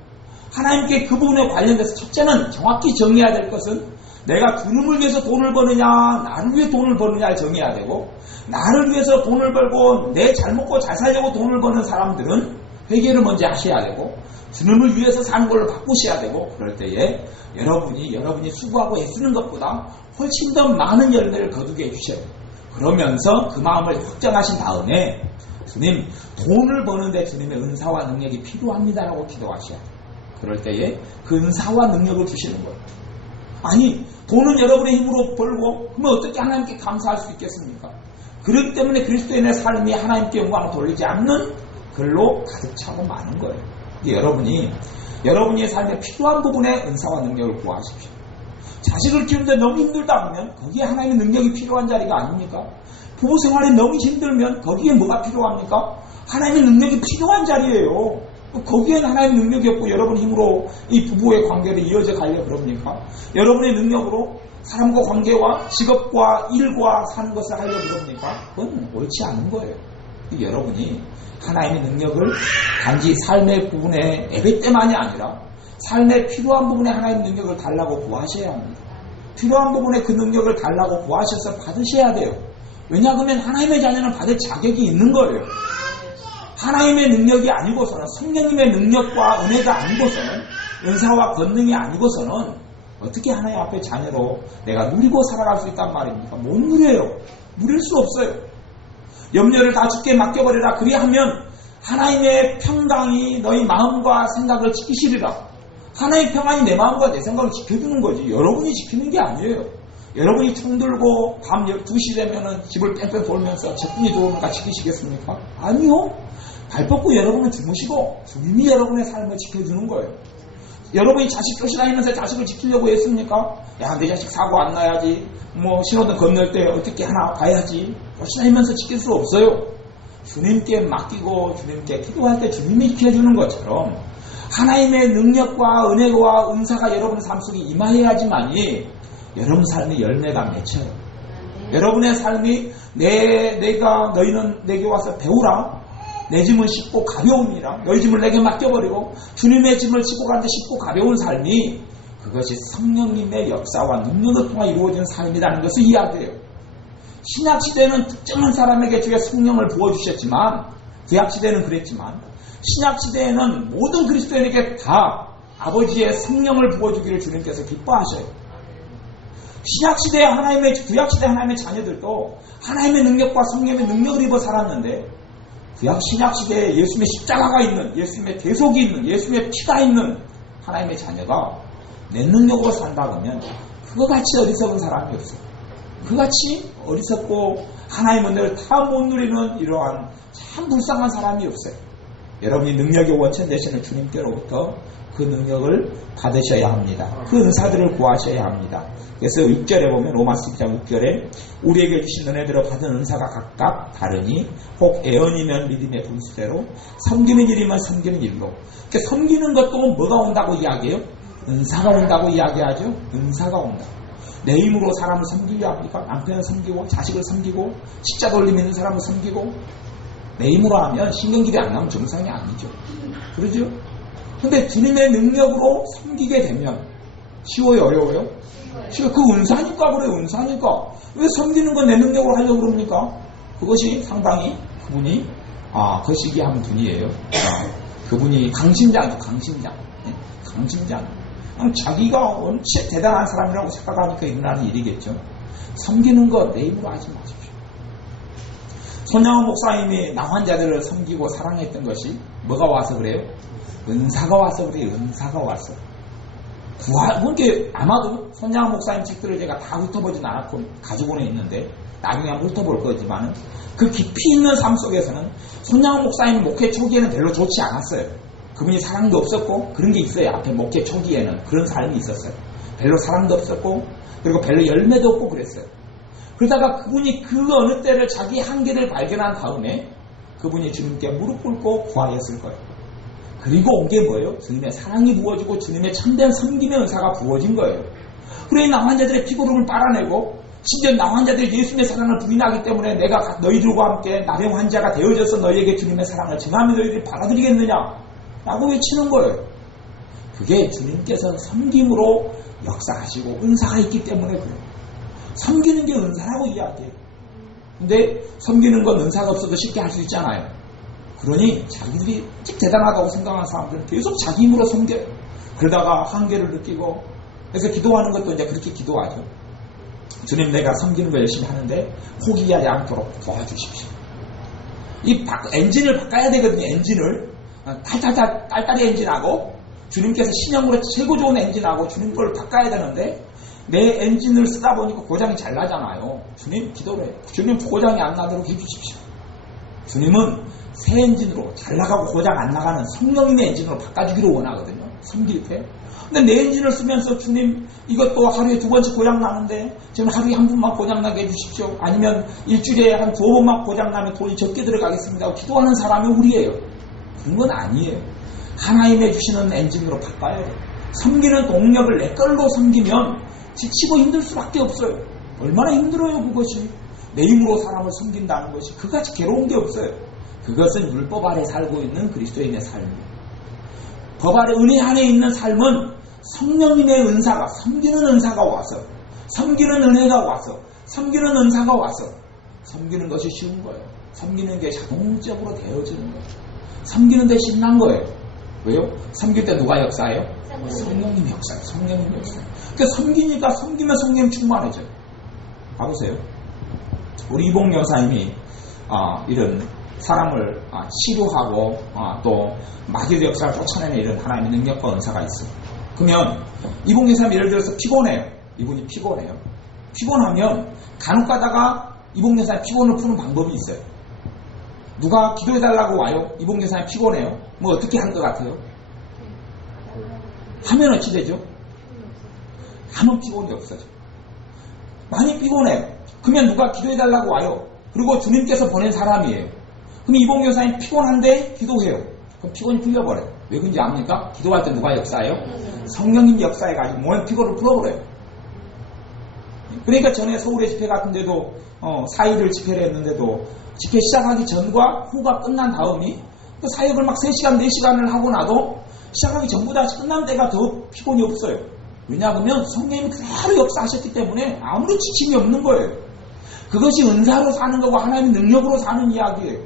하나님께 그 부분에 관련돼서 첫째는 정확히 정해야 될 것은 내가 두름을 위해서 돈을 버느냐 나를 위해 돈을 버느냐를 정해야 되고 나를 위해서 돈을 벌고 내 잘 먹고 잘 살려고 돈을 버는 사람들은 회개를 먼저 하셔야 되고 주님을 위해서 사는 걸로 바꾸셔야 되고 그럴 때에 여러분이 수고하고 애쓰는 것보다 훨씬 더 많은 열매를 거두게 해주셔야 돼요. 그러면서 그 마음을 확정하신 다음에 주님 돈을 버는데 주님의 은사와 능력이 필요합니다라고 기도하셔야 돼요. 그럴 때에 그 은사와 능력을 주시는 거예요. 아니 돈은 여러분의 힘으로 벌고 그러면 어떻게 하나님께 감사할 수 있겠습니까? 그렇기 때문에 그리스도인의 삶이 하나님께 영광을 돌리지 않는 글로 가득 차고 많은 거예요. 여러분의 삶에 필요한 부분에 은사와 능력을 구하십시오. 자식을 키우는데 너무 힘들다 하면 거기에 하나님의 능력이 필요한 자리가 아닙니까? 부부 생활이 너무 힘들면 거기에 뭐가 필요합니까? 하나님의 능력이 필요한 자리예요. 거기에는 하나님의 능력이 없고 여러분 힘으로 이 부부의 관계를 이어져 가려고 그럽니까? 여러분의 능력으로 사람과 관계와 직업과 일과 사는 것을 하려고 그럽니까? 그건 옳지 않은 거예요. 여러분이 하나님의 능력을 단지 삶의 부분에 예배 때만이 아니라 삶의 필요한 부분에 하나님의 능력을 달라고 구하셔야 합니다. 필요한 부분에 그 능력을 달라고 구하셔서 받으셔야 돼요. 왜냐하면 하나님의 자녀는 받을 자격이 있는 거예요. 하나님의 능력이 아니고서는, 성령님의 능력과 은혜가 아니고서는, 은사와 권능이 아니고서는 어떻게 하나님 앞에 자녀로 내가 누리고 살아갈 수 있단 말입니까? 못 누려요. 누릴 수 없어요. 염려를 다 주께 맡겨버리라. 그리하면 하나님의 평강이 너희 마음과 생각을 지키시리라. 하나님의 평안이 내 마음과 내 생각을 지켜주는 거지. 여러분이 지키는 게 아니에요. 여러분이 총 들고 밤 12시 되면은 집을 뺑뺑 돌면서 적군이 들어오니까 지키시겠습니까? 아니요. 발 뻗고 여러분은 주무시고 주님이 여러분의 삶을 지켜주는 거예요. 여러분이 자식 쫓아다니면서 자식을 지키려고 했습니까? 야, 내 자식 사고 안 나야지. 신호등 건널 때 어떻게 하나 봐야지. 쫓아다니면서 지킬 수 없어요. 주님께 맡기고 주님께 기도할 때 주님이 지켜주는 것처럼 하나님의 능력과 은혜와 은사가 여러분의 삶 속에 임하여야지만이 여러분 삶의 열매가 맺혀요. 여러분의 삶이 너희는 내게 와서 배우라. 내 짐은 쉽고 가벼움이라. 너희 짐을 내게 맡겨버리고 주님의 짐을 지고 가는데 쉽고 가벼운 삶이, 그것이 성령님의 역사와 능력을 통해 이루어지는 삶이라는 것을 이야기해요. 신약시대는 특정한 사람에게 주의 성령을 부어주셨지만, 구약시대는 그랬지만, 신약시대에는 모든 그리스도인에게 다 아버지의 성령을 부어주기를 주님께서 기뻐하셔요. 신약시대 구약시대 하나님의 자녀들도 하나님의 능력과 성령의 능력을 입어 살았는데, 신약시대에 예수님의 십자가가 있는, 예수님의 대속이 있는, 예수님의 피가 있는 하나님의 자녀가 내 능력으로 산다 그러면 그거같이 어리석은 사람이 없어요. 그같이 어리석고 하나님의 은혜를 다 못 누리는 이러한 참 불쌍한 사람이 없어요. 여러분이 능력의 원천 되시는 주님께로부터 그 능력을 받으셔야 합니다. 그 은사들을 구하셔야 합니다. 그래서 6절에 보면, 로마서 10장 6절에 우리에게 주신 은혜대로 받은 은사가 각각 다르니 혹 애언이면 믿음의 분수대로, 섬기는 일이면 섬기는 일로. 그러니까 섬기는 것도 뭐가 온다고 이야기해요? 은사가 온다고 이야기하죠. 은사가 온다. 내 힘으로 사람을 섬기려 합니까? 남편을 섬기고 자식을 섬기고 십자 돌림 있는 사람을 섬기고. 내 힘으로 하면 신경질이 안 나면 정상이 아니죠. 그러죠? 근데 주님의 능력으로 섬기게 되면 쉬워요, 어려워요? 쉬워요. 그 은사니까 그래요. 은사니까. 왜 섬기는 건 내 능력으로 하려고 그럽니까? 그것이 상당히 그분이 거시기한 분이에요. 그분이 강심장이죠. 강심장. 강심장. 자기가 원체 대단한 사람이라고 생각하니까 일어나는 일이겠죠. 섬기는 거 내 힘으로 하지 마십시오. 손양원 목사님이 낭환자들을 섬기고 사랑했던 것이 뭐가 와서 그래요? 은사가 와서 그래요. 은사가 와서. 그렇게 아마도 손양원 목사님 책들을 제가 다 훑어보진 않았고 가지고는 있는데 나중에 한번 훑어볼 거지만은 그 깊이 있는 삶 속에서는 손양원 목사님 목회 초기에는 별로 좋지 않았어요. 그분이 사랑도 없었고 그런 게 있어요. 앞에 목회 초기에는 그런 삶이 있었어요. 별로 사랑도 없었고 그리고 별로 열매도 없고 그랬어요. 그러다가 그분이 그 어느 때를 자기 한계를 발견한 다음에 그분이 주님께 무릎 꿇고 구하였을 거예요. 그리고 온 게 뭐예요? 주님의 사랑이 부어지고 주님의 참된 섬김의 은사가 부어진 거예요. 그래 낭환자들의 피고름을 빨아내고 심지어 낭환자들이 예수님의 사랑을 부인하기 때문에 내가 너희들과 함께 나병 환자가 되어져서 너희에게 주님의 사랑을 증하면 너희들이 받아들이겠느냐? 라고 외치는 거예요. 그게 주님께서 섬김으로 역사하시고 은사가 있기 때문에 그래요. 섬기는 게 은사라고 이야기해요. 근데 섬기는 건 은사가 없어도 쉽게 할 수 있잖아요. 그러니 자기들이 대단하다고 생각하는 사람들은 계속 자기 힘으로 섬겨요. 그러다가 한계를 느끼고 그래서 기도하는 것도 이제 그렇게 기도하죠. 주님 내가 섬기는 거 열심히 하는데 포기하지 않도록 도와주십시오. 이 엔진을 바꿔야 되거든요. 엔진을 딸딸이 엔진하고 주님께서 신형으로 최고 좋은 엔진하고 주님 걸 바꿔야 되는데 내 엔진을 쓰다 보니까 고장이 잘 나잖아요. 주님 기도를 해요. 주님 고장이 안 나도록 해주십시오. 주님은 새 엔진으로 잘 나가고 고장 안 나가는 성령님의 엔진으로 바꿔주기를 원하거든요. 섬길 때. 근데 내 엔진을 쓰면서 주님 이것도 하루에 2번씩 고장 나는데 지금 하루에 한 번만 고장 나게 해주십시오. 아니면 일주일에 한 2번만 고장 나면 돈이 적게 들어가겠습니다 하고 기도하는 사람이 우리예요. 그런 건 아니에요. 하나님의 주시는 엔진으로 바꿔야 돼요. 섬기는 동력을 내 걸로 섬기면 지치고 힘들 수밖에 없어요. 얼마나 힘들어요 그것이. 내 힘으로 사람을 섬긴다는 것이 그같이 괴로운 게 없어요. 그것은 율법 아래 살고 있는 그리스도인의 삶이에요. 법 아래 은혜 안에 있는 삶은 성령님의 은사가 섬기는 은사가 와서 섬기는 은혜가 와서, 섬기는 은사가 와서, 섬기는 것이 쉬운 거예요. 섬기는 게 자동적으로 되어지는 거예요. 섬기는 데 신난 거예요. 왜요? 섬길 때 누가 역사해요? 성령님이 역사해요. 성령님이 역사해요. 그러니까 섬기니까 섬기면 성령 충만해져요. 봐보세요. 우리 이봉 여사님이 이런 사람을 치료하고 또 마귀의 역사를 쫓아내는 이런 하나님의 능력과 은사가 있어요. 그러면 이봉 여사님 예를 들어서 피곤해요. 이분이 피곤해요. 피곤하면 간혹 가다가 이봉 여사님 피곤을 푸는 방법이 있어요. 누가 기도해달라고 와요. 이봉 여사님 피곤해요. 뭐 어떻게 할 것 같아요? 하면 어찌 되죠? 하면 피곤이 없어져. 많이 피곤해요. 그러면 누가 기도해달라고 와요. 그리고 주님께서 보낸 사람이에요. 그럼 이봉 여사님 피곤한데 기도해요. 그럼 피곤이 풀려버려요. 왜 그런지 압니까? 기도할 때 누가 역사해요? 성령님 역사해가지고 몸의 피곤을 풀어버려요. 그러니까 전에 서울의 집회 같은 데도 4일을 집회를 했는데도 집회 시작하기 전과 후가 끝난 다음이 그 사역을 막 3시간, 4시간을 하고 나도 시작하기 전보다 끝난 때가 더 피곤이 없어요. 왜냐하면 성령님이 그대로 역사하셨기 때문에 아무런 지침이 없는 거예요. 그것이 은사로 사는 거고 하나님의 능력으로 사는 이야기예요.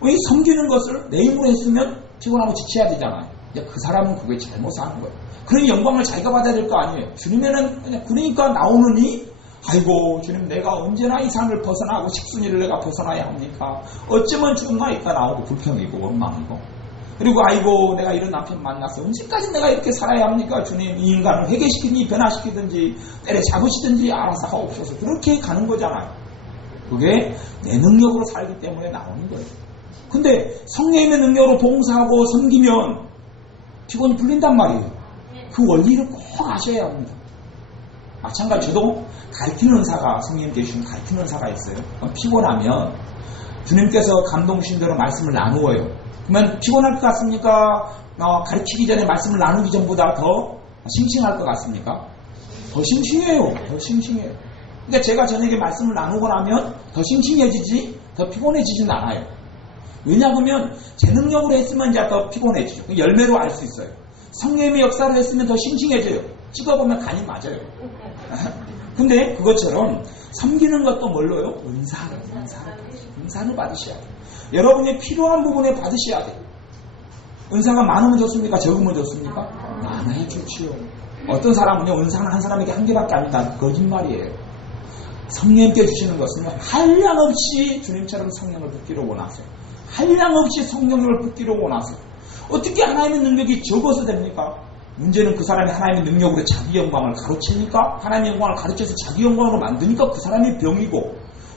왜 섬기는 것을 내 힘으로 했으면 피곤하고 지쳐야 되잖아요. 그 사람은 그게 잘못 사는 거예요. 그런 영광을 자기가 받아야 될 거 아니에요. 주님에는 그냥 그러니까 나오느니 아이고 주님 내가 언제나 이 삶을 벗어나고 식순이를 내가 벗어나야 합니까? 어쩌면 죽나이까 나오고 불평이고 원망이고 그리고 아이고 내가 이런 남편 만났어. 언제까지 내가 이렇게 살아야 합니까? 주님 이 인간을 회개시키든지 변화시키든지 때려 잡으시든지 알아서 하옵소서. 그렇게 가는 거잖아요. 그게 내 능력으로 살기 때문에 나오는 거예요. 근데 성령님의 능력으로 봉사하고 섬기면 피곤이 풀린단 말이에요. 그 원리를 꼭 아셔야 합니다. 마찬가지 저도 가르치는 은사가 성령님께 주신 가르치는 은사가 있어요. 피곤하면 주님께서 감동 주신 대로 말씀을 나누어요. 그러면 피곤할 것 같습니까? 가르치기 전에 말씀을 나누기 전보다 더 싱싱할 것 같습니까? 더 싱싱해요. 더 싱싱해요. 그러니까 제가 저녁에 말씀을 나누고 나면 더 싱싱해지지 더 피곤해지진 않아요. 왜냐하면 제 능력으로 했으면 이제 더 피곤해지죠. 열매로 알 수 있어요. 성령님의 역사로 했으면 더 싱싱해져요. 찍어보면 간이 맞아요. 근데 그것처럼 섬기는 것도 뭘로요? 은사를 받으셔야 돼요. 여러분이 필요한 부분에 받으셔야 돼요. 은사가 많으면 좋습니까? 적으면 좋습니까? 많아야 좋지요. 어떤 사람은요, 은사는 한 사람에게 한 개밖에 안 된다. 거짓말이에요. 성령님께 주시는 것은 한량없이 주님처럼 성령을 붓기를 원하세요. 한량없이 성령을 붓기를 원하세요. 어떻게 하나님의 능력이 적어서 됩니까? 문제는 그 사람이 하나님의 능력으로 자기 영광을 가르치니까 하나님의 영광을 가르쳐서 자기 영광으로 만드니까 그 사람이 병이고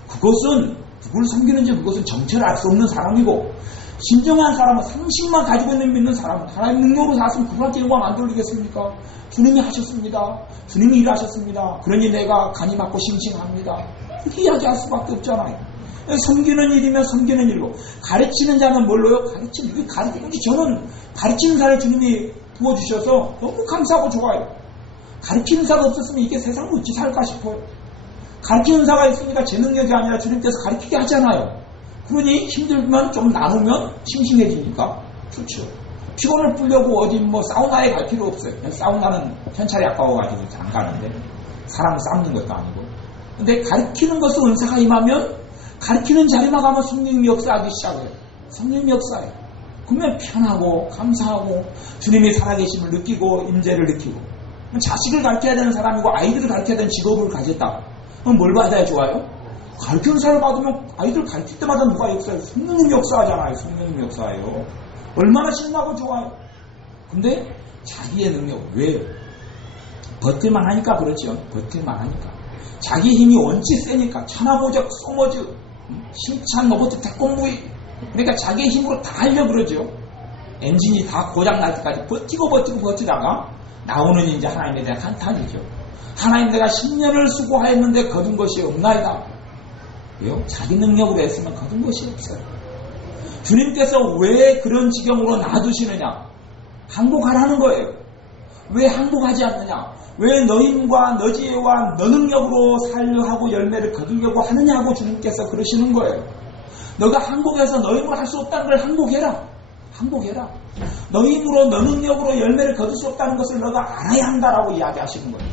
그것은 누구를 섬기는지 그것은 정체를 알 수 없는 사람이고 진정한 사람은 상식만 가지고 있는 믿는 사람은 하나님의 능력으로 살았으면 그분한테 영광 안 돌리겠습니까? 주님이 하셨습니다. 주님이 일하셨습니다. 그러니 내가 간이 맞고 싱싱합니다. 이렇게 이야기할 수밖에 없잖아요. 섬기는 일이면 섬기는 일로 가르치는 자는 뭘로요? 가르치는 저는 가르치는 자를 주님이 부어주셔서 너무 감사하고 좋아요. 가르치는 자가 없었으면 이게 세상을 어찌 살까 싶어요. 가르치는 자가 있으니까 제 능력이 아니라 주님께서 가르치게 하잖아요. 그러니 힘들면 좀 나누면 싱싱해지니까 좋죠. 피곤을 풀려고 어디 사우나에 갈 필요 없어요. 사우나는 현찰이 아까워가지고 안 가는데 사람을 쌓는 것도 아니고. 근데 가르치는 것은 은사가 임하면 가르치는 자리만 가면 성령님이 역사하기 시작해요. 성령님이 역사해요. 그러면 편하고 감사하고 주님이 살아계심을 느끼고 임재를 느끼고 자식을 가르쳐야 되는 사람이고 아이들을 가르쳐야 되는 직업을 가졌다. 그럼 뭘 받아야 좋아요? 가르치는 사람을 받으면 아이들 가르칠 때마다 누가 역사해요? 성령님이 역사하잖아요. 성령님이 역사해요. 얼마나 신나고 좋아요. 근데 자기의 능력 왜요? 버틸만 하니까 그렇죠. 버틸만 하니까. 자기 힘이 원치 세니까 천하보적 소머즈 힘찬 로봇 태권무이 그러니까 자기의 힘으로 다 하려고 그러죠. 엔진이 다 고장 날 때까지 버티다가 나오는 이제 하나님에 대한 한탄이죠. 하나님 내가 10년을 수고하였는데 거둔 것이 없나이다. 왜요? 자기 능력으로 했으면 거둔 것이 없어요. 주님께서 왜 그런 지경으로 놔두시느냐? 항복하라는 거예요. 왜 항복하지 않느냐? 왜 너 힘과 너 지혜와 너 능력으로 살려 하고 열매를 거두려고 하느냐고 주님께서 그러시는 거예요. 너가 항복해서 너 힘으로 할 수 없다는 걸 항복해라. 항복해라. 너 힘으로 너 능력으로 열매를 거둘 수 없다는 것을 너가 알아야 한다라고 이야기하시는 거예요.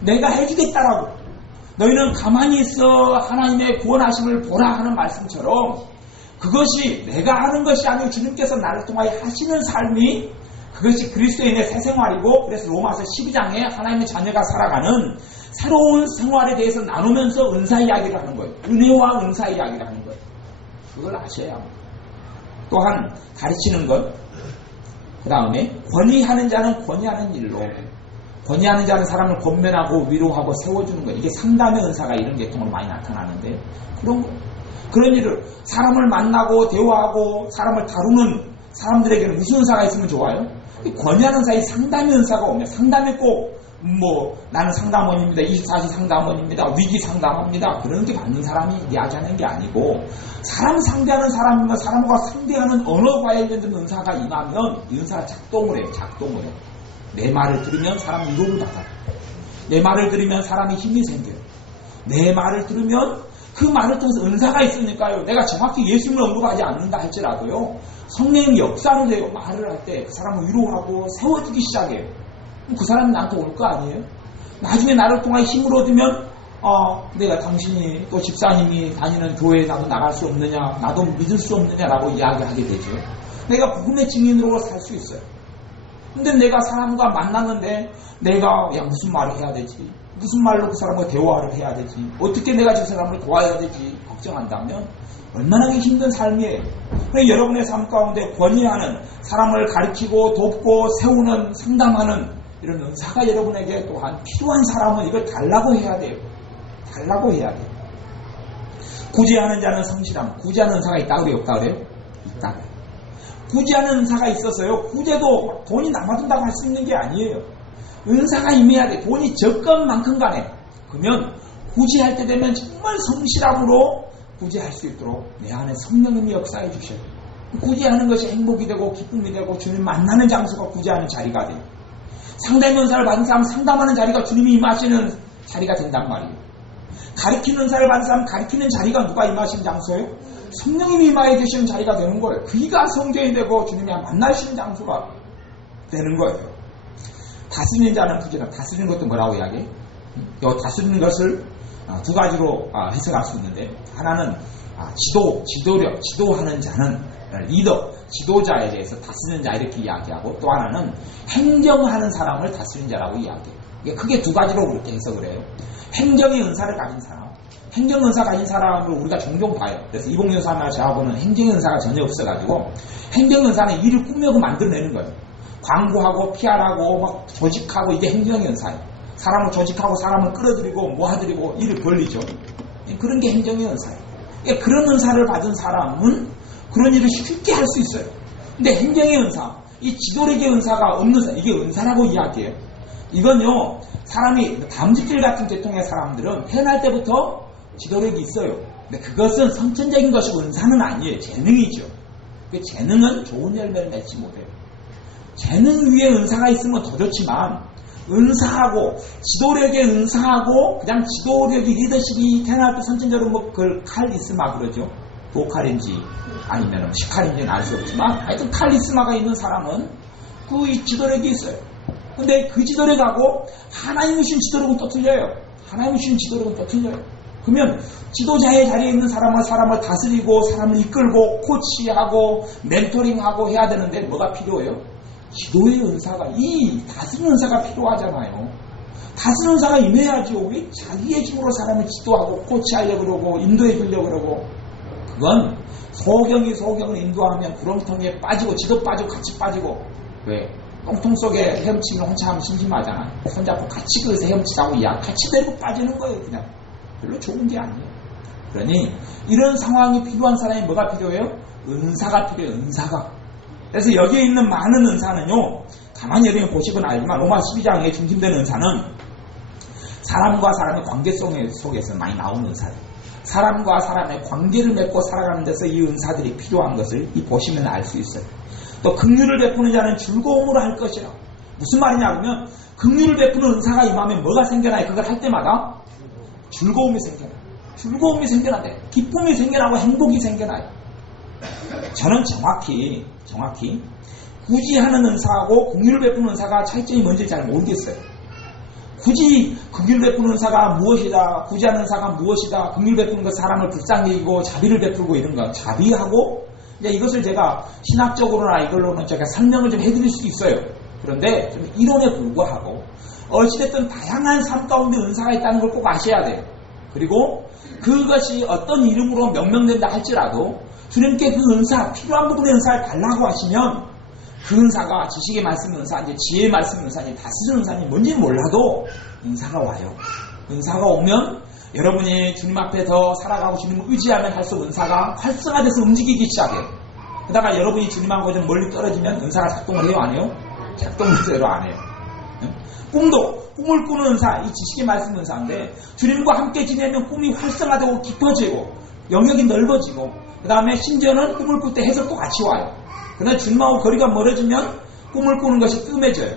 내가 해주겠다라고. 너희는 가만히 있어 하나님의 구원하심을 보라 하는 말씀처럼 그것이 내가 하는 것이 아니고 주님께서 나를 통하여 하시는 삶이 그것이 그리스도인의 새 생활이고, 그래서 로마서 12장에 하나님의 자녀가 살아가는 새로운 생활에 대해서 나누면서 은사 이야기를 하는 거예요. 은혜와 은사 이야기를 하는 거예요. 그걸 아셔야 합니다. 또한 가르치는 것, 그 다음에 권위하는 자는 권위하는 일로, 권위하는 자는 사람을 권면하고 위로하고 세워주는 것, 이게 상담의 은사가 이런 계통으로 많이 나타나는데, 그런 일을 사람을 만나고 대화하고 사람을 다루는 사람들에게는 무슨 은사가 있으면 좋아요? 권위하는 사이 상담의 은사가 오면, 상담이 꼭 나는 상담원입니다, 24시 상담원입니다, 위기 상담합니다, 그런 게 맞는 사람이 이야기하는 게 아니고, 사람 상대하는 사람이면 사람과 상대하는 언어 관련된 은사가 임하면 이 은사가 작동을 해요. 내 말을 들으면 사람이 위로를 받아요. 내 말을 들으면 사람이 힘이 생겨요. 내 말을 들으면 그 말을 통해서 은사가 있으니까요. 내가 정확히 예수님을 언급하지 않는다 할지라도요, 성령의 역사를 해요. 말을 할 때 그 사람을 위로하고 세워주기 시작해요. 그 사람이 나한테 올 거 아니에요? 나중에 나를 통해 힘을 얻으면 내가 당신이 또 집사님이 다니는 교회에 나도 나갈 수 없느냐, 나도 믿을 수 없느냐라고 이야기하게 되죠. 내가 복음의 증인으로 살 수 있어요. 근데 내가 사람과 만났는데 내가 무슨 말을 해야 되지, 무슨 말로 그 사람과 대화를 해야 되지, 어떻게 내가 저 사람을 도와야 되지 걱정한다면 얼마나 힘든 삶이에요. 여러분의 삶 가운데 권위하는, 사람을 가르치고 돕고 세우는, 상담하는 이런 은사가 여러분에게 또한 필요한 사람은 이걸 달라고 해야 돼요. 달라고 해야 돼요. 구제하는 자는 성실함. 구제하는 은사가 있다 그래요? 없다 그래요? 있다 그래요. 구제하는 은사가 있어서요, 구제도 돈이 남아준다고 할 수 있는 게 아니에요. 은사가 임해야 돼. 돈이 적건 많건 간에. 그러면 구제할 때 되면 정말 성실함으로 구제할 수 있도록 내 안에 성령님이 역사해 주셔요. 구제하는 것이 행복이 되고 기쁨이 되고 주님 만나는 장소가 구제하는 자리가 돼요. 상담 은사를 받은 사람 상담하는 자리가 주님이 임하시는 자리가 된단 말이에요. 가르치는 은사를 받은 사람 가르치는 자리가 누가 임하시는 장소예요? 성령님이 임하여 계시는 자리가 되는 거예요. 그가 성전이 되고 주님이 만나시는 장소가 되는 거예요. 다스리는 자는 부지런. 다스리는 것도 뭐라고 이야기해요? 이 다스리는 것을 두 가지로 해석할 수 있는데, 하나는 지도력, 지도하는 자는 리더, 지도자에 대해서 다스리는 자 이렇게 이야기하고, 또 하나는 행정하는 사람을 다스리는 자라고 이야기해요. 이게 크게 두 가지로 그렇게 해석을 해요. 행정의 은사를 가진 사람, 행정 은사 가진 사람을 우리가 종종 봐요. 그래서 이봉여사나 저하고는 행정 은사가 전혀 없어가지고, 행정 은사는 일을 꾸며고 만들어내는 거예요. 광고하고 PR하고 막 조직하고, 이게 행정의 은사예요. 사람을 조직하고 사람을 끌어들이고 모아들이고 일을 벌리죠. 그런 게 행정의 은사예요. 그러니까 그런 은사를 받은 사람은 그런 일을 쉽게 할 수 있어요. 근데 행정의 은사, 이 지도력의 은사가 없는 사람, 이게 은사라고 이야기해요. 이건요, 사람이 담즙질 같은 계통의 사람들은 태어날 때부터 지도력이 있어요. 근데 그것은 선천적인 것이고 은사는 아니에요. 재능이죠. 그 재능은 좋은 열매를 맺지 못해요. 재능 위에 은사가 있으면 더 좋지만, 은사하고 지도력의 은사하고 그냥 지도력이 리더십이 태어날 때 선천적으로 그걸 카리스마 그러죠. 도칼인지 아니면 시칼인지는 알 수 없지만 하여튼 카리스마가 있는 사람은 그 이 지도력이 있어요. 근데 그 지도력하고 하나님이 주신 지도력은 또 틀려요. 하나님이 주신 지도력은 또 틀려요. 그러면 지도자의 자리에 있는 사람을 다스리고 사람을 이끌고 코치하고 멘토링하고 해야 되는데 뭐가 필요해요? 지도의 은사가, 이 다스리는 은사가 필요하잖아요. 다스리는 은사가 임해야죠. 왜 자기의 힘으로 사람을 지도하고 코치하려고 그러고 인도해 주려고 그러고. 그건 소경을 인도하면 구렁텅이에 빠지고 지도 빠지고 같이 빠지고. 왜? 똥통 속에 헤엄치면 혼자 하면 심심하잖아. 손잡고 같이 그래서 헤엄치자고 같이 데리고 빠지는 거예요. 그냥 별로 좋은 게 아니에요. 그러니 이런 상황이 필요한 사람이 뭐가 필요해요? 은사가 필요해요. 은사가. 그래서 여기에 있는 많은 은사는요, 가만히 여러분이 보시면 알지만 로마 12장에 중심되는 은사는 사람과 사람의 관계 속에서 많이 나오는 은사예요. 사람과 사람의 관계를 맺고 살아가는 데서 이 은사들이 필요한 것을 보시면 알 수 있어요. 또 긍휼을 베푸는 자는 즐거움으로 할 것이라. 무슨 말이냐 그러면 긍휼을 베푸는 은사가 임하면 뭐가 생겨나요? 그걸 할 때마다 즐거움이 생겨나요. 즐거움이 생겨나요. 기쁨이 생겨나고 행복이 생겨나요. 저는 정확히 구제하는 은사하고 긍휼을 베푸는 은사가 차이점이 뭔지 잘 모르겠어요. 굳이 긍휼 베푸는 은사가 무엇이다, 구제하는 은사가 무엇이다, 긍휼 베푸는 것 사람을 불쌍히 여기고 자비를 베풀고 이런 거, 자비하고 이제 이것을 제가 신학적으로나 이걸로는 제가 설명을 좀 해드릴 수 있어요. 그런데 좀 이론에 불과하고 어찌됐든 다양한 삶 가운데 은사가 있다는 걸 꼭 아셔야 돼요. 그리고 그것이 어떤 이름으로 명명된다 할지라도 주님께 그 은사, 필요한 부분의 은사를 달라고 하시면 그 은사가 지식의 말씀 은사인지 지혜의 말씀 은사인지 다스리는 은사인지 뭔지는 몰라도 은사가 와요. 은사가 오면 여러분이 주님 앞에 더 살아가고 주님을 의지하면 할수록 은사가 활성화돼서 움직이기 시작해요. 그러다가 여러분이 주님하고 좀 멀리 떨어지면 은사가 작동을 해요? 안 해요? 작동을 제대로 안 해요. 꿈도, 꿈을 꾸는 은사, 이 지식의 말씀 은사인데 주님과 함께 지내면 꿈이 활성화되고 깊어지고 영역이 넓어지고 그 다음에 심지어는 꿈을 꿀 때 해석도 같이 와요. 그러나 주님하고 거리가 멀어지면 꿈을 꾸는 것이 뜸해져요.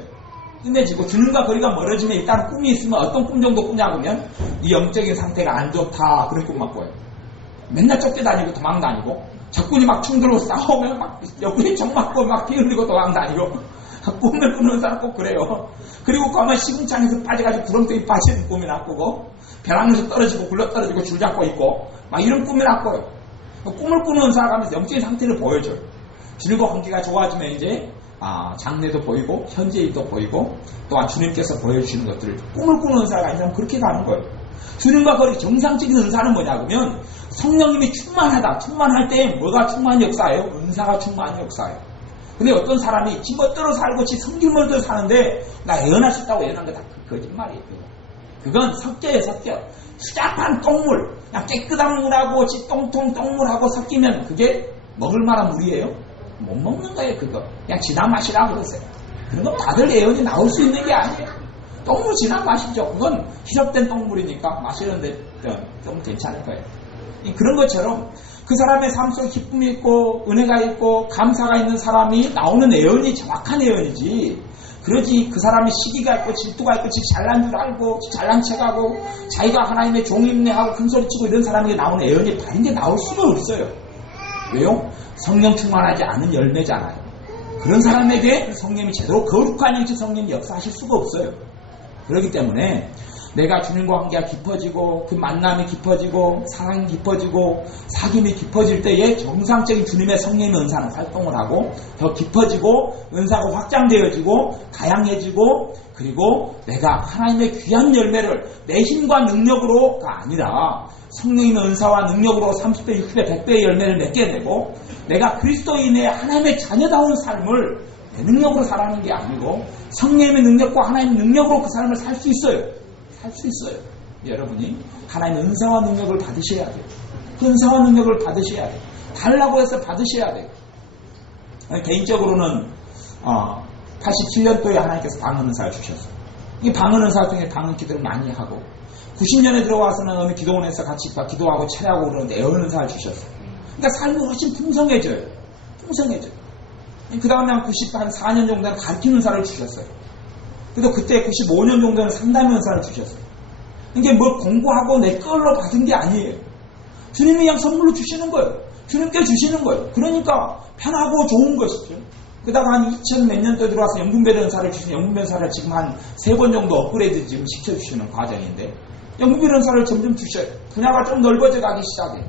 뜸해지고 주님과 거리가 멀어지면 일단 꿈이 있으면 어떤 꿈 정도 꾸냐고 하면 이 영적인 상태가 안 좋다 그런 꿈만 꿔요. 맨날 쫓겨다니고 도망다니고 적군이 막 충돌하고 싸우면 막 옆구리 정 맞고 막 피 흘리고 도망다니고 꿈을 꾸는 사람 꼭 그래요. 그리고 아마 시궁창에서 빠져가지고 구렁텅이 빠지는 꿈이나 꾸고 벼랑에서 떨어지고 굴러떨어지고 줄 잡고 있고 막 이런 꿈이나 꿔요. 꿈을 꾸는 사람하면서 영적인 상태를 보여줘요. 주님과 관계가 좋아지면 이제 장래도 보이고 현재 일도 보이고 또한 주님께서 보여주시는 것들을 꿈을 꾸는 은사가 아니라면 그렇게 가는 거예요. 주님과 거리 정상적인 은사는 뭐냐면 성령님이 충만하다. 충만할 때 뭐가 충만한 역사예요? 은사가 충만한 역사예요. 근데 어떤 사람이 지 멋대로 살고 지 성질 멋대로 사는데 나 예언할 수 있다고 예언한 거 다 거짓말이에요. 그건 섞여요. 섞여. 수작한 똥물, 그냥 깨끗한 물하고 지 똥통 똥물하고 섞이면 그게 먹을 만한 물이에요? 못 먹는 거예요. 그거 그냥 지난 맛이라고 그러세요. 그런 건 다들 예언이 나올 수 있는 게 아니에요. 똥물 지난 맛이죠. 그건 희석된 똥물이니까 마시는데 좀 괜찮을 거예요. 그런 것처럼 그 사람의 삶 속에 기쁨이 있고 은혜가 있고 감사가 있는 사람이 나오는 예언이 정확한 예언이지, 그러지 그 사람이 시기가 있고 질투가 있고 지 잘난 줄 알고 지 잘난 척하고 자기가 하나님의 종임내하고 큰소리치고 이런 사람에게 나오는 예언이 다른게 나올 수가 없어요. 왜요? 성령 충만하지 않은 열매잖아요. 그런 사람에게 성령이 제대로 거룩한 영적 성령이 역사하실 수가 없어요. 그렇기 때문에 내가 주님과 관계가 깊어지고 그 만남이 깊어지고 사랑이 깊어지고 사귐이 깊어질 때에 정상적인 주님의 성령의 은사는 활동을 하고 더 깊어지고 은사가 확장되어지고 다양해지고, 그리고 내가 하나님의 귀한 열매를 내 힘과 능력으로가 아니라 성령의 은사와 능력으로 30배, 60배, 100배의 열매를 맺게 되고, 내가 그리스도인의 하나님의 자녀다운 삶을 내 능력으로 살아가는 게 아니고 성령의 능력과 하나님의 능력으로 그 삶을 살 수 있어요. 할 수 있어요. 여러분이 하나님의 은사와 능력을 받으셔야 돼요. 그 은사와 능력을 받으셔야 돼요. 달라고 해서 받으셔야 돼요. 개인적으로는 87년도에 하나님께서 방언 은사를 주셨어요. 이 방언 은사 중에 방언 기도를 많이 하고 90년에 들어와서는 어느 기도원에서 같이 기도하고 차례하고 그러는데 애언 은사를 주셨어요. 그러니까 삶이 훨씬 풍성해져요. 풍성해져요. 그 다음에 한 94년 정도는 가르치는 은사를 주셨어요. 그래도 그때 95년 정도는 상담 은사를 주셨어요. 이게 뭐 공부하고 내 걸로 받은 게 아니에요. 주님이 그냥 선물로 주시는 거예요. 주님께 주시는 거예요. 그러니까 편하고 좋은 것이죠. 그다가 한 2000 몇 년도에 들어와서 영분별 은사를 주시는, 영분별 은사를 지금 한 3번 정도 업그레이드 지금 시켜주시는 과정인데, 영분별 은사를 점점 주셔요. 분야가 좀 넓어져 가기 시작해요.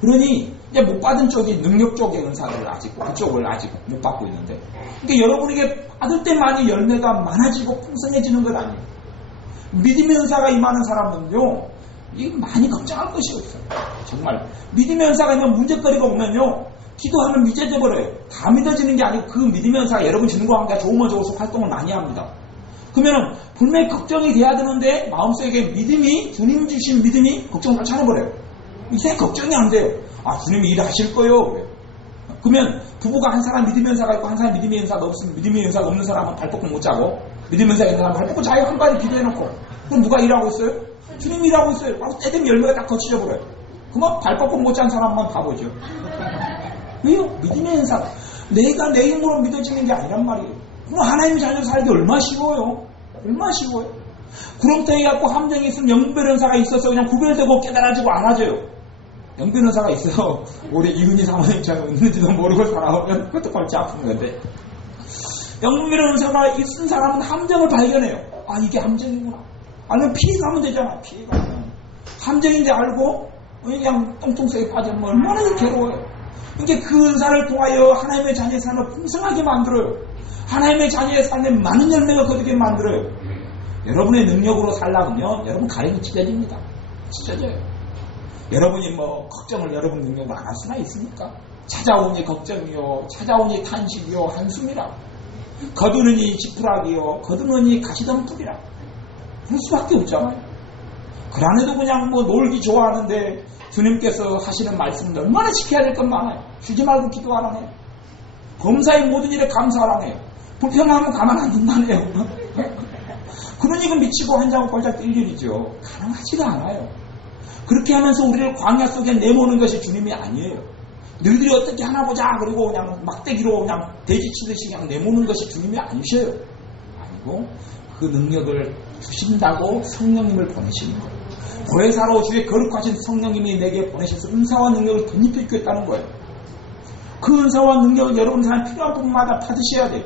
그러니 이제 못 받은 쪽이 능력 쪽의 은사를 아직 그쪽을 아직 못 받고 있는데, 그러니까 여러분에게 받을 때만이 열매가 많아지고 풍성해지는 것 아니에요. 믿음의 은사가 임하는 사람은요, 이거 많이 걱정할 것이 없어요. 정말 믿음의 은사가 있는 문제거리가 오면요, 기도하면 믿어져 버려요. 다 믿어지는 게 아니고 그 믿음의 은사가 여러분 주님과 관계가 좋으면 좋아서 활동을 많이 합니다. 그러면은 분명히 걱정이 돼야 되는데 마음속에 믿음이, 주님 주신 믿음이 걱정을 쫓아내버려요. 이제 걱정이 안 돼요. 주님이 일하실 거요. 그러면 부부가 한 사람 믿음의 은사가 있고 한 사람 믿음의 은사가 없으면, 믿음의 은사가 없는 사람은 발 뻗고 못 자고, 믿음의 은사가 있는 사람은 발 뻗고 자요. 한 발에 기도해놓고. 그럼 누가 일하고 있어요? 주님이 일하고 있어요. 때 되면 열매가 딱 거치져 버려요. 그러면 발 뻗고 못 잔 사람만 가보죠. 왜요? 믿음의 은사. 내가 내 힘으로 믿어지는 게 아니란 말이에요. 그럼 하나님의 자녀로 살기 얼마나 쉬워요? 얼마나 쉬워요? 구렁텅이 갖고 함정이 있으면 영분별 은사가 있어서 그냥 구별되고 깨달아지고 알아져요. 영변 의사가 있어요. 우리 이은희 사모님처럼 있는지도 모르고 살아오면 그것도 골치 아픈 건데, 영변 의사가 있은 사람은 함정을 발견해요. 아, 이게 함정이구나. 아니면 피해가면 되잖아. 피해가면. 함정인지 알고 그냥 똥통속에 빠지면 얼마나 괴로워요. 이게 그 은사를 통하여 하나님의 자녀의 삶을 풍성하게 만들어요. 하나님의 자녀의 삶에 많은 열매가 거두게 만들어요. 여러분의 능력으로 살라면 여러분 가랭이 찢어집니다. 찢어져요. 여러분이 뭐 걱정을 여러분 능력으로 안 할 수나 있습니까? 찾아오니 걱정이요, 찾아오니 탄식이요, 한숨이라. 거두느니 지푸라기요, 거두느니 가시덤불이라. 그럴 수밖에 없잖아요. 그 안에도 그냥 뭐 놀기 좋아하는데 주님께서 하시는 말씀들 얼마나 지켜야 될 것 많아요. 쉬지 말고 기도하라네요. 검사의 모든 일에 감사하라네요. 불평하면 가만 안 둔다네요. 그러니 그 미치고 한장을 꼴짝 뛸 일이죠. 가능하지가 않아요. 그렇게 하면서 우리를 광야 속에 내모는 것이 주님이 아니에요. 너희들이 어떻게 하나 보자 그리고 그냥 막대기로 그냥 돼지치듯이 그냥 내모는 것이 주님이 아니셔요. 아니고 그 능력을 주신다고 성령님을 보내시는 거예요. 보혜사로 주의 거룩하신 성령님이 내게 보내셔서 은사와 능력을 덧입혀 주겠다는 거예요. 그 은사와 능력을 여러분 사람 필요한 부분마다 받으셔야 돼요.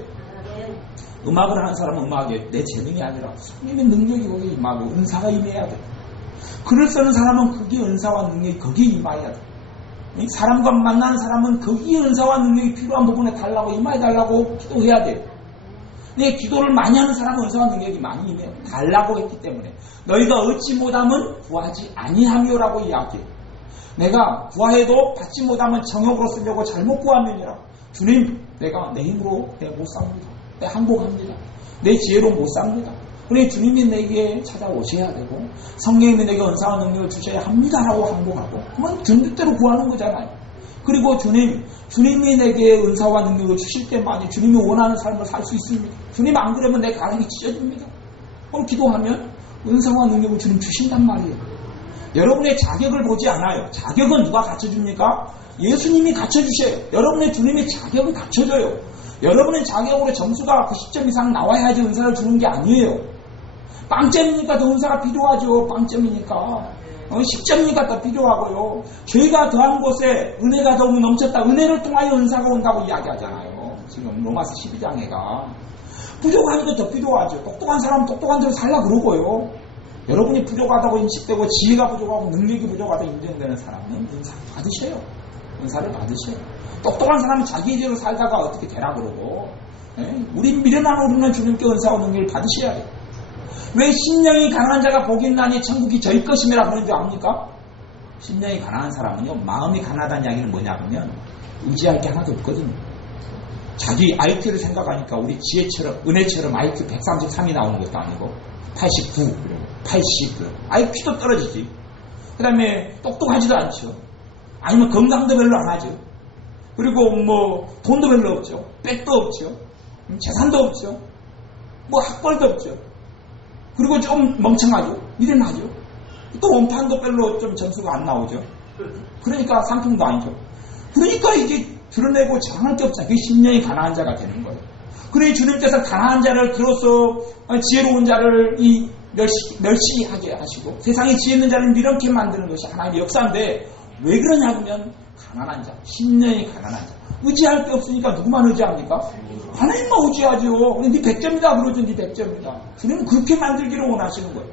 음악을 하는 사람은 음악에 내 재능이 아니라 성령의 능력이 거기에 임하고 은사가 임해야 돼요. 글을 쓰는 사람은 거기에 은사와 능력이 거기에 임해야 돼요. 사람과 만나는 사람은 거기에 은사와 능력이 필요한 부분에 달라고 임해달라고 기도해야 돼요. 내 기도를 많이 하는 사람은 은사와 능력이 많이 임해요. 달라고 했기 때문에. 너희가 얻지 못하면 구하지 아니하며라고 이야기해요. 내가 구하해도 받지 못하면 정욕으로 쓰려고 잘못 구하면이라. 주님, 내가 내 힘으로 내가 못 삽니다. 내가 항복합니다. 내 지혜로 못 삽니다. 그러니 주님이 내게 찾아오셔야 되고 성령님이 내게 은사와 능력을 주셔야 합니다라고 항복하고 그건 주님 뜻대로 구하는 거잖아요. 그리고 주님이 내게 은사와 능력을 주실 때만이 주님이 원하는 삶을 살 수 있습니다. 주님 안 그러면 내 가랑이 찢어집니다. 그럼 기도하면 은사와 능력을 주님 주신단 말이에요. 여러분의 자격을 보지 않아요. 자격은 누가 갖춰줍니까? 예수님이 갖춰주셔요. 여러분의 주님의 자격을 갖춰줘요. 여러분의 자격으로 점수가 90점 이상 나와야지 은사를 주는 게 아니에요. 빵점이니까 더 은사가 필요하죠. 빵점이니까. 10점이니까 더 필요하고요. 죄가 더한 곳에 은혜가 더욱 넘쳤다. 은혜를 통하여 은사가 온다고 이야기하잖아요. 지금 로마서 12장에가. 부족하니까 더 필요하죠. 똑똑한 사람은 똑똑한 대로 살라 그러고요. 여러분이 부족하다고 인식되고 지혜가 부족하고 능력이 부족하다고 인정되는 사람은 은사를 받으셔요. 은사를 받으셔요. 똑똑한 사람은 자기의 죄로 살다가 어떻게 되라 그러고 우리 미련한 우리는 주님께 은사와 능력을 받으셔야 돼요. 왜 심령이 가난한 자가 복이 있나니 천국이 저희 것임이라 그런 줄 압니까? 심령이 가난한 사람은요, 마음이 가난하다는 이야기는 뭐냐면 의지할 게 하나도 없거든요. 자기 IQ를 생각하니까 우리 지혜처럼 은혜처럼 IQ 133이 나오는 것도 아니고 89, 80 IQ도 떨어지지. 그 다음에 똑똑하지도 않죠. 아니면 건강도 별로 안 하죠. 그리고 뭐 돈도 별로 없죠. 백도 없죠. 재산도 없죠. 뭐 학벌도 없죠. 그리고 좀 멍청하죠. 미련하죠. 또 원판도 별로 좀 점수가 안 나오죠. 그러니까 상품도 아니죠. 그러니까 이게 드러내고 자랑할 게 없잖아요. 그게 심령이 가난한 자가 되는 거예요. 그러니 주님께서 가난한 자를 들어서 지혜로운 자를 멸시하게 하시고 세상에 지혜 있는 자를 미련케 만드는 것이 하나님의 역사인데 왜 그러냐면 가난한 자, 심령이 가난한 자. 의지할 게 없으니까 누구만 의지합니까? 하나님만 의지하죠. 네 100점이다 그러죠. 네 100점이다. 주님은 그렇게 만들기를 원하시는 거예요.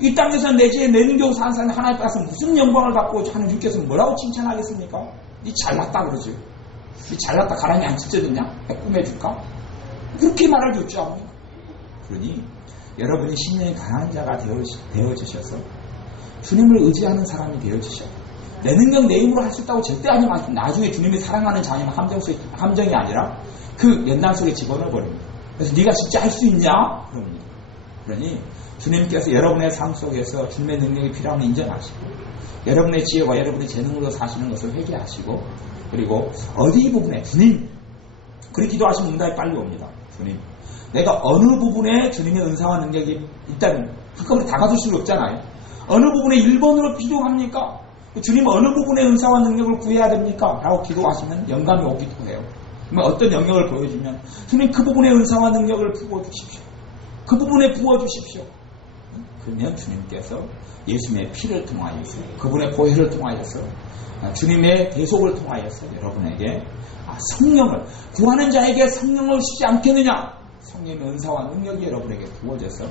이 땅에서 내 죄에 내 능력으로 사는 사람이 하나님 앞에서 무슨 영광을 받고 하나님께서 뭐라고 칭찬하겠습니까? 네 잘났다 그러죠. 네 잘났다 가랑이 안 찢어졌냐? 꾸며줄까? 그렇게 말할 수 있지 않습니까? 그러니 여러분이 심령이 가난한 자가 되어주셔서 주님을 의지하는 사람이 되어주셔야 돼요. 내 능력 내 힘으로 할 수 있다고 절대 하지 마시고 나중에 주님이 사랑하는 자녀는 함정이 아니라 그 연단 속에 집어넣어버립니다. 그래서 네가 진짜 할 수 있냐? 그럽니다. 그러니 주님께서 여러분의 삶 속에서 주님의 능력이 필요함을 인정하시고 여러분의 지혜와 여러분의 재능으로 사시는 것을 회개하시고 그리고 어디 부분에 주님 그렇게 기도하시면 응답이 빨리 옵니다. 주님 내가 어느 부분에 주님의 은사와 능력이 일단 한꺼번에 다 가질 수는 없잖아요. 어느 부분에 1번으로 필요합니까? 주님 어느 부분의 은사와 능력을 구해야 됩니까? 라고 기도하시면 영감이 오기도 해요. 그러면 어떤 영역을 보여주면 주님 그 부분의 은사와 능력을 부어주십시오. 그 부분에 부어주십시오. 그러면 주님께서 예수님의 피를 통하여서 그분의 보혈을 통하여서 주님의 대속을 통하여서 여러분에게 성령을 구하는 자에게 성령을 주지 않겠느냐? 성령의 은사와 능력이 여러분에게 부어져서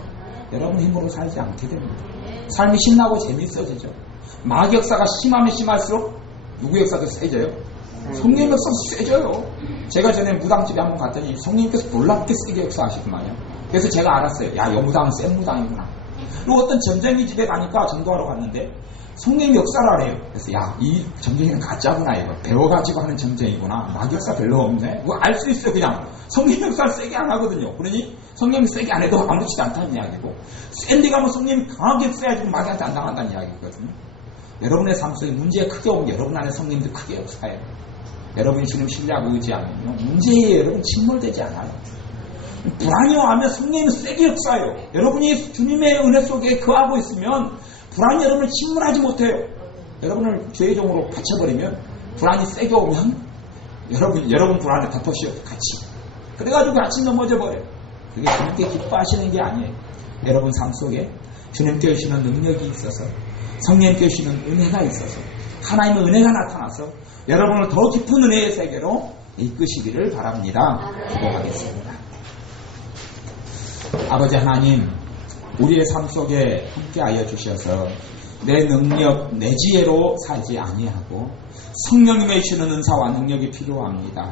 여러분 힘으로 살지 않게 됩니다. 삶이 신나고 재미있어지죠. 마귀 역사가 심하면 심할수록 누구 역사도 세져요? 성령 역사도 세져요. 제가 전에 무당집에 한번 갔더니 성령님께서 놀랍게 세게 역사하시더만요. 그래서 제가 알았어요. 야, 여 무당은 센 무당이구나. 그리고 어떤 점쟁이 집에 가니까 전도하러 갔는데 성령님 역사를 하래요. 그래서 야, 이 점쟁이는 가짜구나. 이거 배워가지고 하는 점쟁이구나. 마귀 역사 별로 없네. 그거 알 수 있어요. 그냥 성령 역사를 세게 안 하거든요. 그러니 성령이 세게 안 해도 아무렇지도 않다는 이야기고, 센 데 가면 성령이 강하게 써야지 마귀한테 안 당한다는 이야기거든요. 여러분의 삶 속에 문제가 크게 오면 여러분 안에 성령님도 크게 역사해요. 여러분이 주님 신뢰하고 의지하면요, 문제에 여러분 침몰되지 않아요. 불안이 오면 성령님은 세게 역사해요. 여러분이 주님의 은혜 속에 거하고 있으면 불안이 여러분을 침몰하지 못해요. 여러분을 죄의 종으로 갇혀버리면, 불안이 세게 오면 여러분 불안에 덮으시오 같이. 그래가지고 같이 넘어져 버려요. 그게 주님께 기뻐하시는 게 아니에요. 여러분 삶 속에 주님께 주시는 능력이 있어서, 성령님께 주시는 은혜가 있어서, 하나님의 은혜가 나타나서 여러분을 더 깊은 은혜의 세계로 이끄시기를 바랍니다. 기도하겠습니다. 아버지 하나님, 우리의 삶 속에 함께하여 주셔서 내 능력, 내 지혜로 살지 아니하고 성령님의 주시는 은사와 능력이 필요합니다.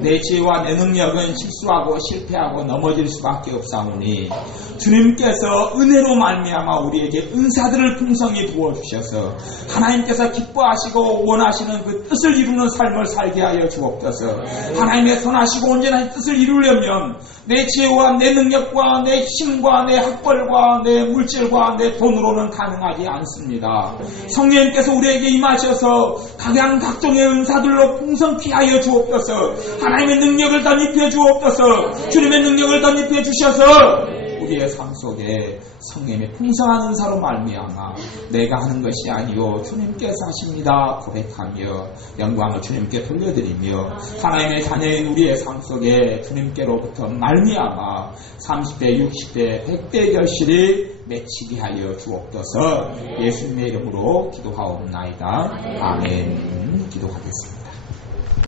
내 지혜와 내 능력은 실수하고 실패하고 넘어질 수밖에 없사오니 주님께서 은혜로 말미암아 우리에게 은사들을 풍성히 부어주셔서 하나님께서 기뻐하시고 원하시는 그 뜻을 이루는 삶을 살게 하여 주옵소서. 하나님의 선하시고 온전한 뜻을 이루려면 내 지혜와 내 능력과 내 힘과 내 학벌과 내 물질과 내 돈으로는 가능하지 않습니다. 성령님께서 우리에게 임하셔서 각종의 은사들로 풍성히 하여 주옵소서. 하나님의 능력을 덧입혀 주옵소서. 주님의 능력을 덧입혀 주셔서 우리의 삶 속에 성령의 풍성한 은사로 말미암아 내가 하는 것이 아니요 주님께서 하십니다 고백하며 영광을 주님께 돌려드리며 하나님의 자녀인 우리의 삶 속에 주님께로부터 말미암아 30대, 60대, 100대 결실이 맺히게 하여 주옵소서. 예수님의 이름으로 기도하옵나이다. 아멘. 기도하겠습니다.